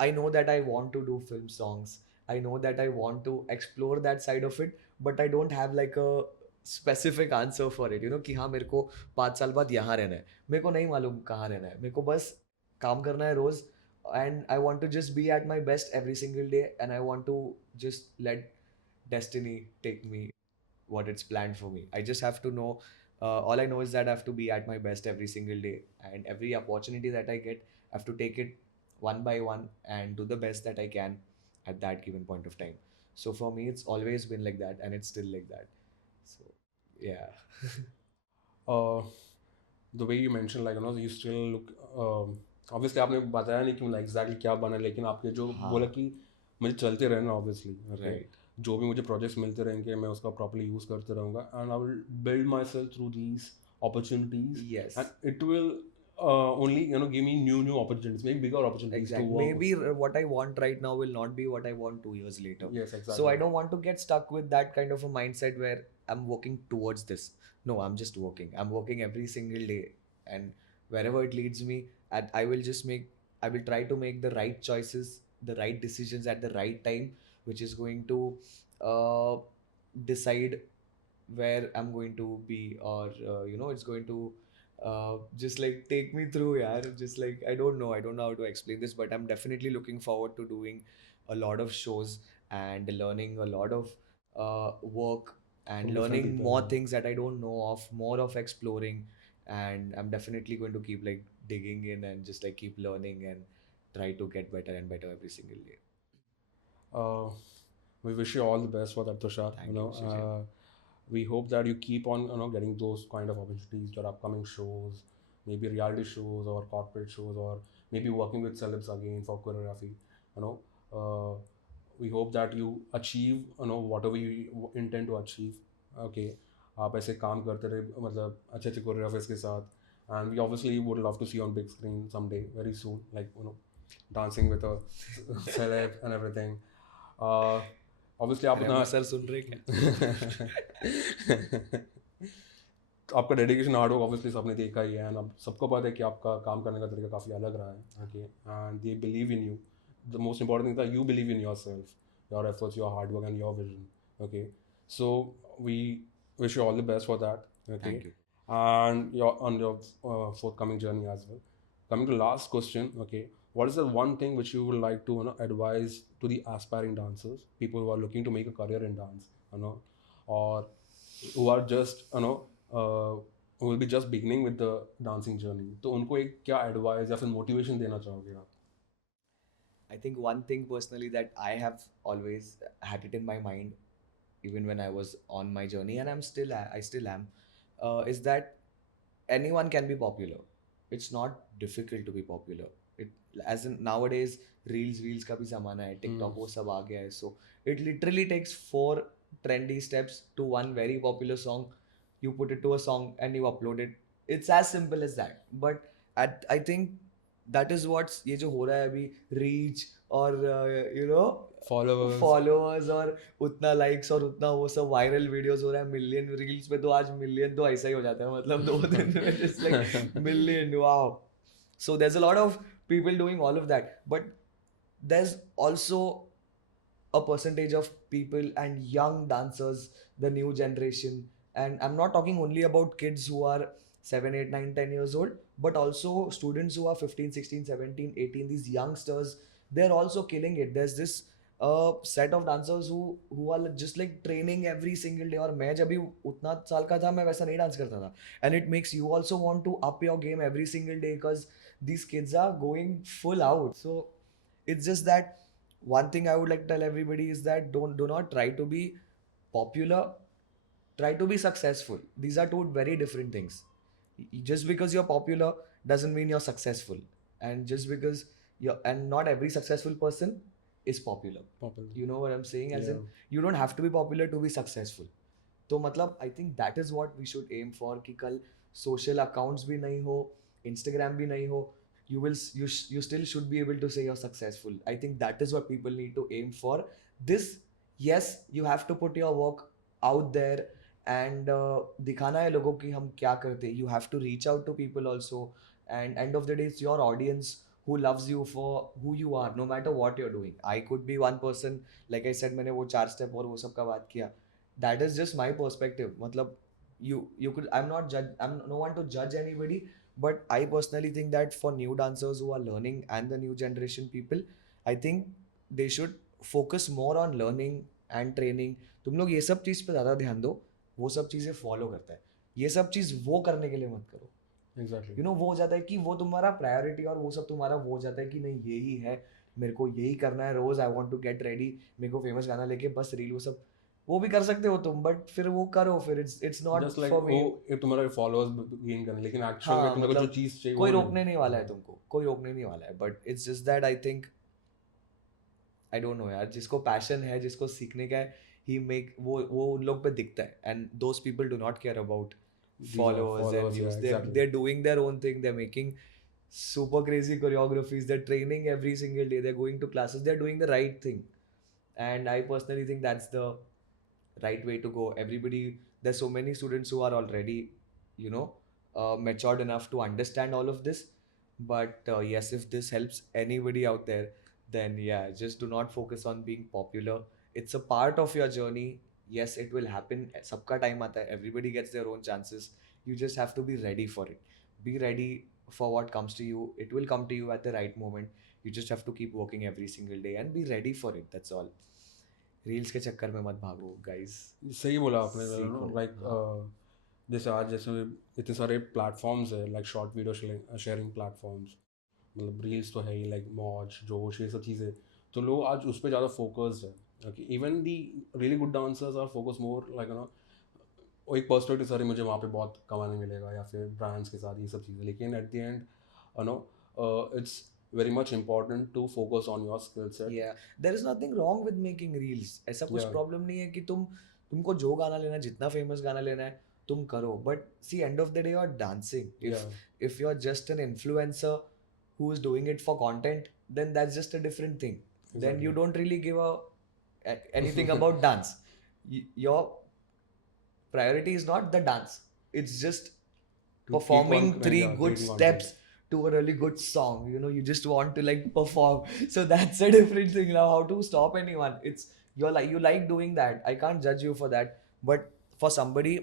I know that I want to do film songs. I know that I want to explore that side of it, but I don't have like a specific answer for it. You know कि हाँ मेरे को 5 साल बाद यहाँ रहना है. मेरे को नहीं मालूम कहाँ रहना है. मेरे को बस काम करना है रोज, and I want to just be at my best every single day, and I want to just let destiny take me what it's planned for me. I just have to know. All I know is that I have to be at my best every single day, and every opportunity that I get, I have to take it one by one and do the best that I can at that given point of time. So for me, it's always been like that, and it's still like that. So yeah. uh, the way you mentioned, like you still look obviously आपने बताया नहीं कि मतलब exactly क्या बना, लेकिन आपने जो हाँ. बोला कि मुझे चलते रहना obviously. Okay? Right. जो भी मुझे प्रोजेक्ट्स मिलते रहेंगे मैं उसका प्रॉपर्ली यूज करते रहूँगा, and I will build my self through these opportunities, Yes. And it will only give me new opportunities, maybe bigger opportunities Exactly. to work Maybe what I want right now will not be what I want 2 years later. with. Yes, exactly. So I don't want to get stuck with that kind of a mindset where I'm working towards this. No, I'm just working. I'm working every single day, and wherever it leads me, I will just I will try to make the right choices, the right decisions at the right time, which is going to uh, decide where I'm going to be, or you know, it's going to just like take me through. Yeah, just like I don't know how to explain this, but I'm definitely looking forward to doing a lot of shows and learning a lot of work, and From different learning people, more yeah. things that I don't know of, more of exploring. And I'm definitely going to keep like digging in and just like keep learning and try to get better and better every single day. uh, we wish you all the best for that, Tushar. Thank you, Srijan. We hope that you keep on getting those kind of opportunities, your upcoming shows, maybe reality shows or corporate shows, or maybe working with celebs again for choreography. you know uh, we hope that you achieve whatever you intend to achieve. Okay, आप ऐसे काम करते रहे, मतलब अच्छे अच्छे choreographers के साथ, and we obviously would love to see you on big screen someday very soon, like dancing with a celeb and everything. uh, obviously आप अरे उतना अम्मा सर सुन रहे क्या? आपका डेडिकेशन हार्ड वर्क ऑब्वियसली सबने देखा ही है, एंड अब सबको पता है कि आपका काम करने का तरीका काफ़ी अलग रहा है, okay, and they believe in you. The most important thing that you believe in yourself, your efforts, your hard work and your vision, okay. So we wish you all the best for that, okay, Thank you. and your on your forthcoming journey as well. Coming to last question, okay, what is the one thing which you would like to, advise to the aspiring dancers, people who are looking to make a career in dance, or who are just, who will be just beginning with the dancing journey, तो उनको एक क्या advice या फिर motivation देना चाहोगे आप? I think one thing personally that I have always had it in my mind, even when I was on my journey, and I still am, is that anyone can be popular. It's not difficult to be popular. It as in nowadays reels का भी ज़माना है, TikTok वो सब आ गया है. So it literally takes 4 trendy steps to one very popular song. You put it to a song and you upload it. It's as simple as that. But I think that is what's ये जो हो रहा है अभी reach और followers और उतना likes और उतना वो सब वायरल वीडियोस हो रहा है, मिलियन रील्स पे तो आज मिलियन तो ऐसा ही हो जाता है, मतलब 2 दिन में just like million, wow. So there's a lot of people doing all of that, but there's also a percentage of people and young dancers, the new generation, and I'm not talking only about kids who are 7 8 9 10 years old, but also students who are 15 16 17 18. These youngsters, they're also killing it. There's this set of dancers who are just like training every single day. और मैं जब भी उतना साल का था मैं वैसा नहीं डांस करता था, and it makes you also want to up your game every single day because these kids are going full out. So it's just that one thing I would like to tell everybody is that do not try to be popular, try to be successful. These are two very different things. Just because you're popular doesn't mean you're successful, and just because you're and not every successful person is popular. Popular. You know what I'm saying? As Yeah. in you don't have to be popular to be successful. तो मतलब I think that is what we should aim for कि कल social accounts भी नहीं हो, Instagram भी नहीं हो, you still should be able to say you're successful. I think that is what people need to aim for. This, yes, you have to put your work out there and दिखाना है लोगों की हम क्या करते. You have to reach out to people also, and end of the day it's your audience who loves you for who you are, no matter what you're doing. I could be one person, like I said, मैंने वो 4 step और वो सब का बात किया. That is just my perspective. मतलब you could, I'm no one to judge anybody, but I personally think that for new dancers who are learning and the new generation people, I think they should focus more on learning and training. तुम लोग ये सब चीज़ पे ज़्यादा ध्यान दो, वो सब चीज़ें फॉलो करता है. ये सब चीज़ वो करने के लिए मत करो. Exactly. वो हो जाता है कि वो तुम्हारा प्रायोरिटी और वो सब तुम्हारा वो हो जाता है कि नहीं यही है, मेरे को यही करना है रोज, I want to get ready, मेरे को फेमस गाना लेके बस रील, वो सब वो भी कर सकते हो तुम, बट फिर वो करो, फिर it's not Just like for me. ये तुम्हारा फॉलोअर्स गेन करने, लेकिन एक्चुअल में हाँ, तुमको जो मतलब चीज चाहिए कोई वो रोकने नहीं वाला है तुमको, कोई रोकने नहीं वाला है. But it's just that I think, I don't know यार, जिसको पैशन है, जिसको सीखने का है, ही मेक वो उन लोग पे दिखता है. And those people do not care about followers and followers, views. yeah, They're exactly. they're doing their own thing. They're making super crazy choreographies. They're training every single day. They're going to classes. They're doing the right thing. And I personally think that's the right way to go. Everybody, there's so many students who are already, matured enough to understand all of this. But yes, if this helps anybody out there, then yeah, just do not focus on being popular. It's a part of your journey. Yes, it will happen. Sabka time aata hai. Everybody gets their own chances. You just have to be ready for it. Be ready for what comes to you. It will come to you at the right moment. You just have to keep working every single day and be ready for it. That's all. Reels के चक्कर में मत भागो guys. सही बोला आपने, सीखो. Like जैसे आज जैसे इतने सारे प्लेटफॉर्म्स है, like short video sharing platforms, मतलब रील्स तो है ही, लाइक मौज जोश ये सब चीज़ें, तो लोग आज उस पर ज़्यादा फोकस्ड है. Okay, even the really good dancers are focus more like वो एक पर्सपेक्टिव, सारी मुझे वहाँ पे बहुत कमाने मिलेगा या फिर ब्रांड्स के साथ ये सब चीज़ें, लेकिन at the end it's very much important to focus on your skill set. Yeah, there is nothing wrong with making reels. ऐसा कुछ Yeah. प्रॉब्लम नहीं है कि तुमको जो गाना लेना है, जितना फेमस गाना लेना है तुम करो. But see, end of the day you are dancing. If you're just an influencer who is doing it for content, then that's just a different thing. Then Exactly. you don't really give a anything about dance, your priority is not the dance. It's just To keep on performing three yeah, good creating content. steps to a really good song. You know, you just want to like perform. So that's a different thing now. How to stop anyone? It's you're like you like doing that. I can't judge you for that. But for somebody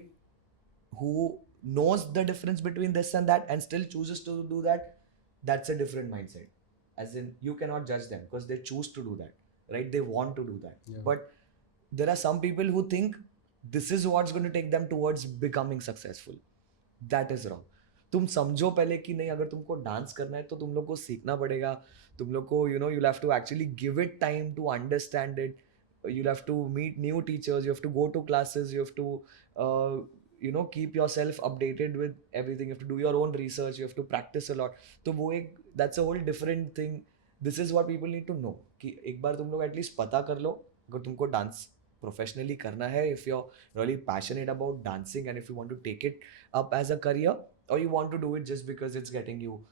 who knows the difference between this and that and still chooses to do that, that's a different mindset. As in, you cannot judge them because they choose to do that, right? They want to do that. Yeah. But there are some people who think this is what's going to take them towards becoming successful. That is wrong. तुम समझो पहले कि नहीं, अगर तुमको dance करना है तो तुम लोग को सीखना पड़ेगा. तुम लोग को you know you have to actually give it time to understand it. You have to meet new teachers, you have to go to classes, you have to keep yourself updated with everything, you have to do your own research, you have to practice a lot. तो वो एक that's a whole different thing. This is what people need to know कि एक बार तुम लोग at least पता कर लो अगर तुमको डांस प्रोफेशनली करना है. if you're really passionate about dancing and if you want to take it up as a career, or you want to do it just because it's getting you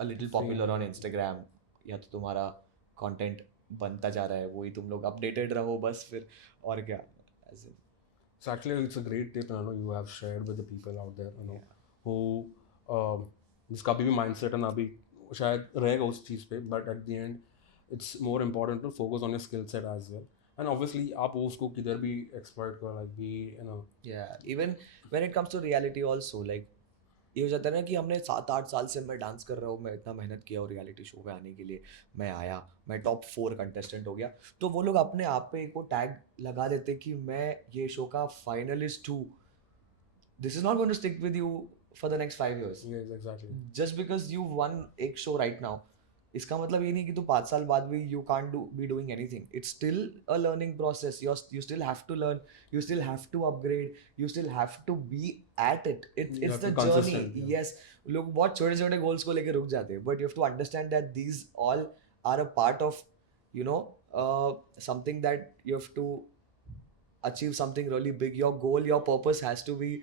a little popular on Instagram, या तो तुम्हारा content बनता जा रहा है, वही तुम लोग अपडेटेड रहो बस फिर, और क्या. As in, So actually, it's a great tip, you know, you have shared with the people out there, you know, who जिसका भी mindset है ना अभी शायद रहेगा उस चीज़ पे, but at the end, it's more important to focus on your skill set as well. And obviously, आप उसको किधर भी exploit करो, like be, you know. yeah, even when it comes to reality also, like ये हो जाता है ना कि हमने 7-8 साल से मैं डांस कर रहा हूँ, मैं इतना मेहनत किया और रियलिटी शो पे आने के लिए मैं आया, मैं टॉप 4 कंटेस्टेंट हो गया, तो वो लोग अपने आप पे एक वो टैग लगा देते कि मैं ये शो का फाइनलिस्ट हूँ. This is not going to stick with you for the next 5 years. Yes, exactly. Just because you won एक शो राइट नाउ, इसका मतलब ये नहीं कि तू 5 साल बाद भी you can't do be doing anything. It's still a learning process. You still have to learn, you still have to upgrade, you still have to be at it. You it's have the to consistent, journey. yeah. Yes, लोग बहुत छोटे छोटे goals को लेके रुक जाते हैं, but you have to understand that these all are a part of you know something that you have to achieve something really big. Your goal, your purpose has to be,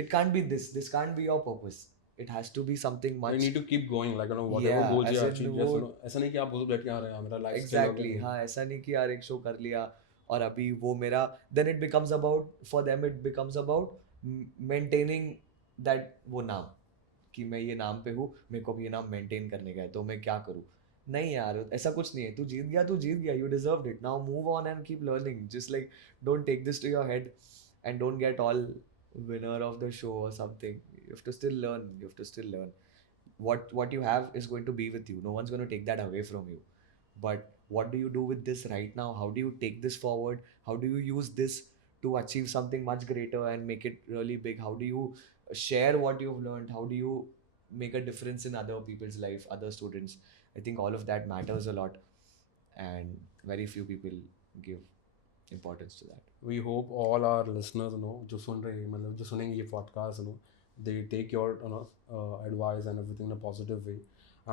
it can't be this can't be your purpose. It has to be something You much. need to keep going, like, you know, whatever Yeah, goals you as in achieve, वो just, you know, ऐसा नहीं कि आप उस बैठ के आ रहे हैं मेरा लाइफ एग्जैक्टली हाँ, ऐसा नहीं कि यार एक शो कर लिया और अभी वो मेरा, then it becomes about, for them it becomes about maintaining that वो नाम, कि मैं ये नाम पे हूँ, मेरे को भी ये नाम मेंटेन करने का है, तो मैं क्या करूँ. नहीं यार, ऐसा कुछ नहीं है. तू जीत गया, तू जीत गया. You deserved it. Now move on and keep learning. Just like don't take this to your head and don't get all winner of the show or something. You have to still learn. You have to still learn. What you have is going to be with you. No one's going to take that away from you. But what do you do with this right now? How do you take this forward? How do you use this to achieve something much greater and make it really big? How do you share what you've learned? How do you make a difference in other people's life, other students? I think all of that matters a lot, and very few people give importance to that. We hope all our listeners, you know, जो सुन रहे हैं, मतलब जो सुनेंगे ये podcast, you know, they take your, you know, advice and everything in a positive way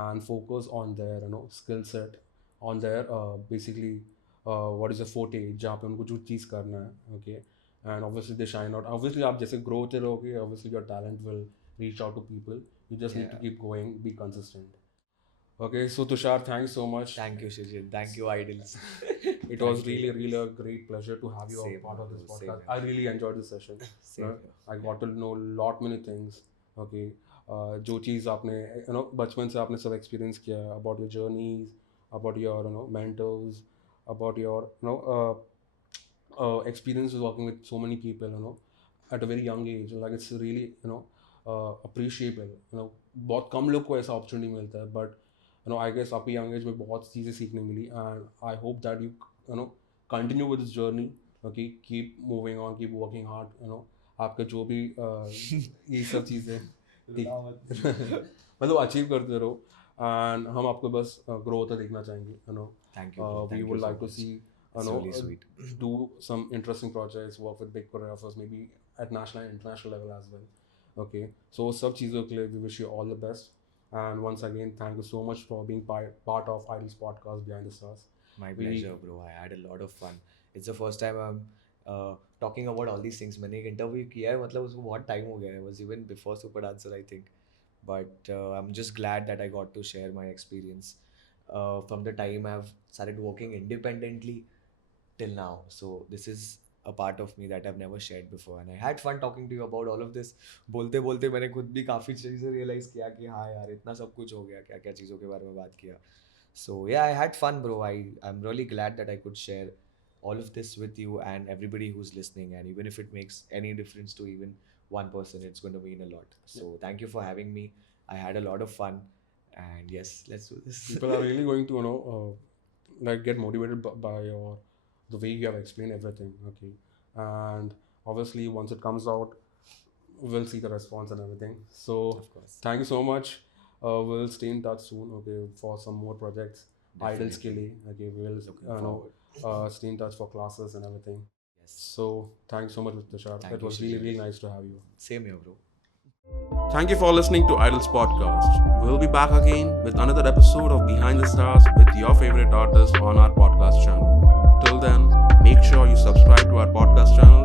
and focus on their, you know, skill set, on their basically what is the forte, जहाँ पे उनको जो चीज़ करना है, okay, and obviously they shine out. Obviously आप जैसे grow होते रहोगे, obviously your talent will reach out to people. You just need to Yeah. keep going, be consistent. Okay, so Tushar, thanks so much. Thank you, Shijin. Thank you, Idols. It was Thank you. really, really a great pleasure to have you Same a part of this here, same podcast. here. I really enjoyed this session. Same You know, here. I got to know lot many things. Okay, जो चीज़ आपने, you know, बचपन से आपने सब experience किया about your journeys, about your, you know, mentors, about your, you know, experiences working with so many people, you know, at a very young age. Like it's really, you know, appreciable. You know, बहुत कम लोग को ऐसा opportunity मिलता है, but you know, I guess आपकी young age में बहुत चीज़ें सीखने मिली, and I hope that you know, continue with this journey. Okay, keep moving on, keep working hard. You know, आपके जो भी ये सब चीज़ें मतलब अचीव करते रहो, and हम आपको बस grow होता देखना चाहेंगे. You know, Thank you. bro. we Thank would you so like to much. see, you It's know, really sweet. do some interesting projects, work with big choreographers, maybe at national and international level as well. Okay, so सब चीज़ों के लिए we wish you all the best. And once again, thank you so much for being part of Idols podcast Behind the Stars. My We- pleasure, bro. I had a lot of fun. It's the first time I'm talking about all these things. मैंने एक interview किया है, मतलब उसको बहुत time हो गया है. It was even before Super Dancer, I think. But I'm just glad that I got to share my experience from the time I've started working independently till now. So this is a part of me that I've never shared before, and I had fun talking to you about all of this. बोलते बोलते मैंने खुद भी काफ़ी चीज़ें realize किया कि हाँ यार इतना सब कुछ हो गया, क्या क्या चीज़ों के बारे में बात किया. So yeah, I had fun, bro. I'm really glad that I could share all of this with you and everybody who's listening, and even if it makes any difference to even one person, it's going to mean a lot. So thank you for having me. I had a lot of fun, and yes, let's do this. People are really going to like get motivated by your the way you have explained everything. Okay, and obviously once it comes out, we'll see the response and everything. So Of course. thank you so much. We'll stay in touch soon. Okay, for some more projects. Idols के लिए. Okay, we'll Looking forward. stay in touch for classes and everything. Yes. So thanks so much, Tushar. Thank It you, was really Shishir. really nice to have you. Same here, bro. Thank you for listening to Idols Podcast. We'll be back again with another episode of Behind the Stars with your favorite artist on our podcast channel. Till then, make sure you subscribe to our podcast channel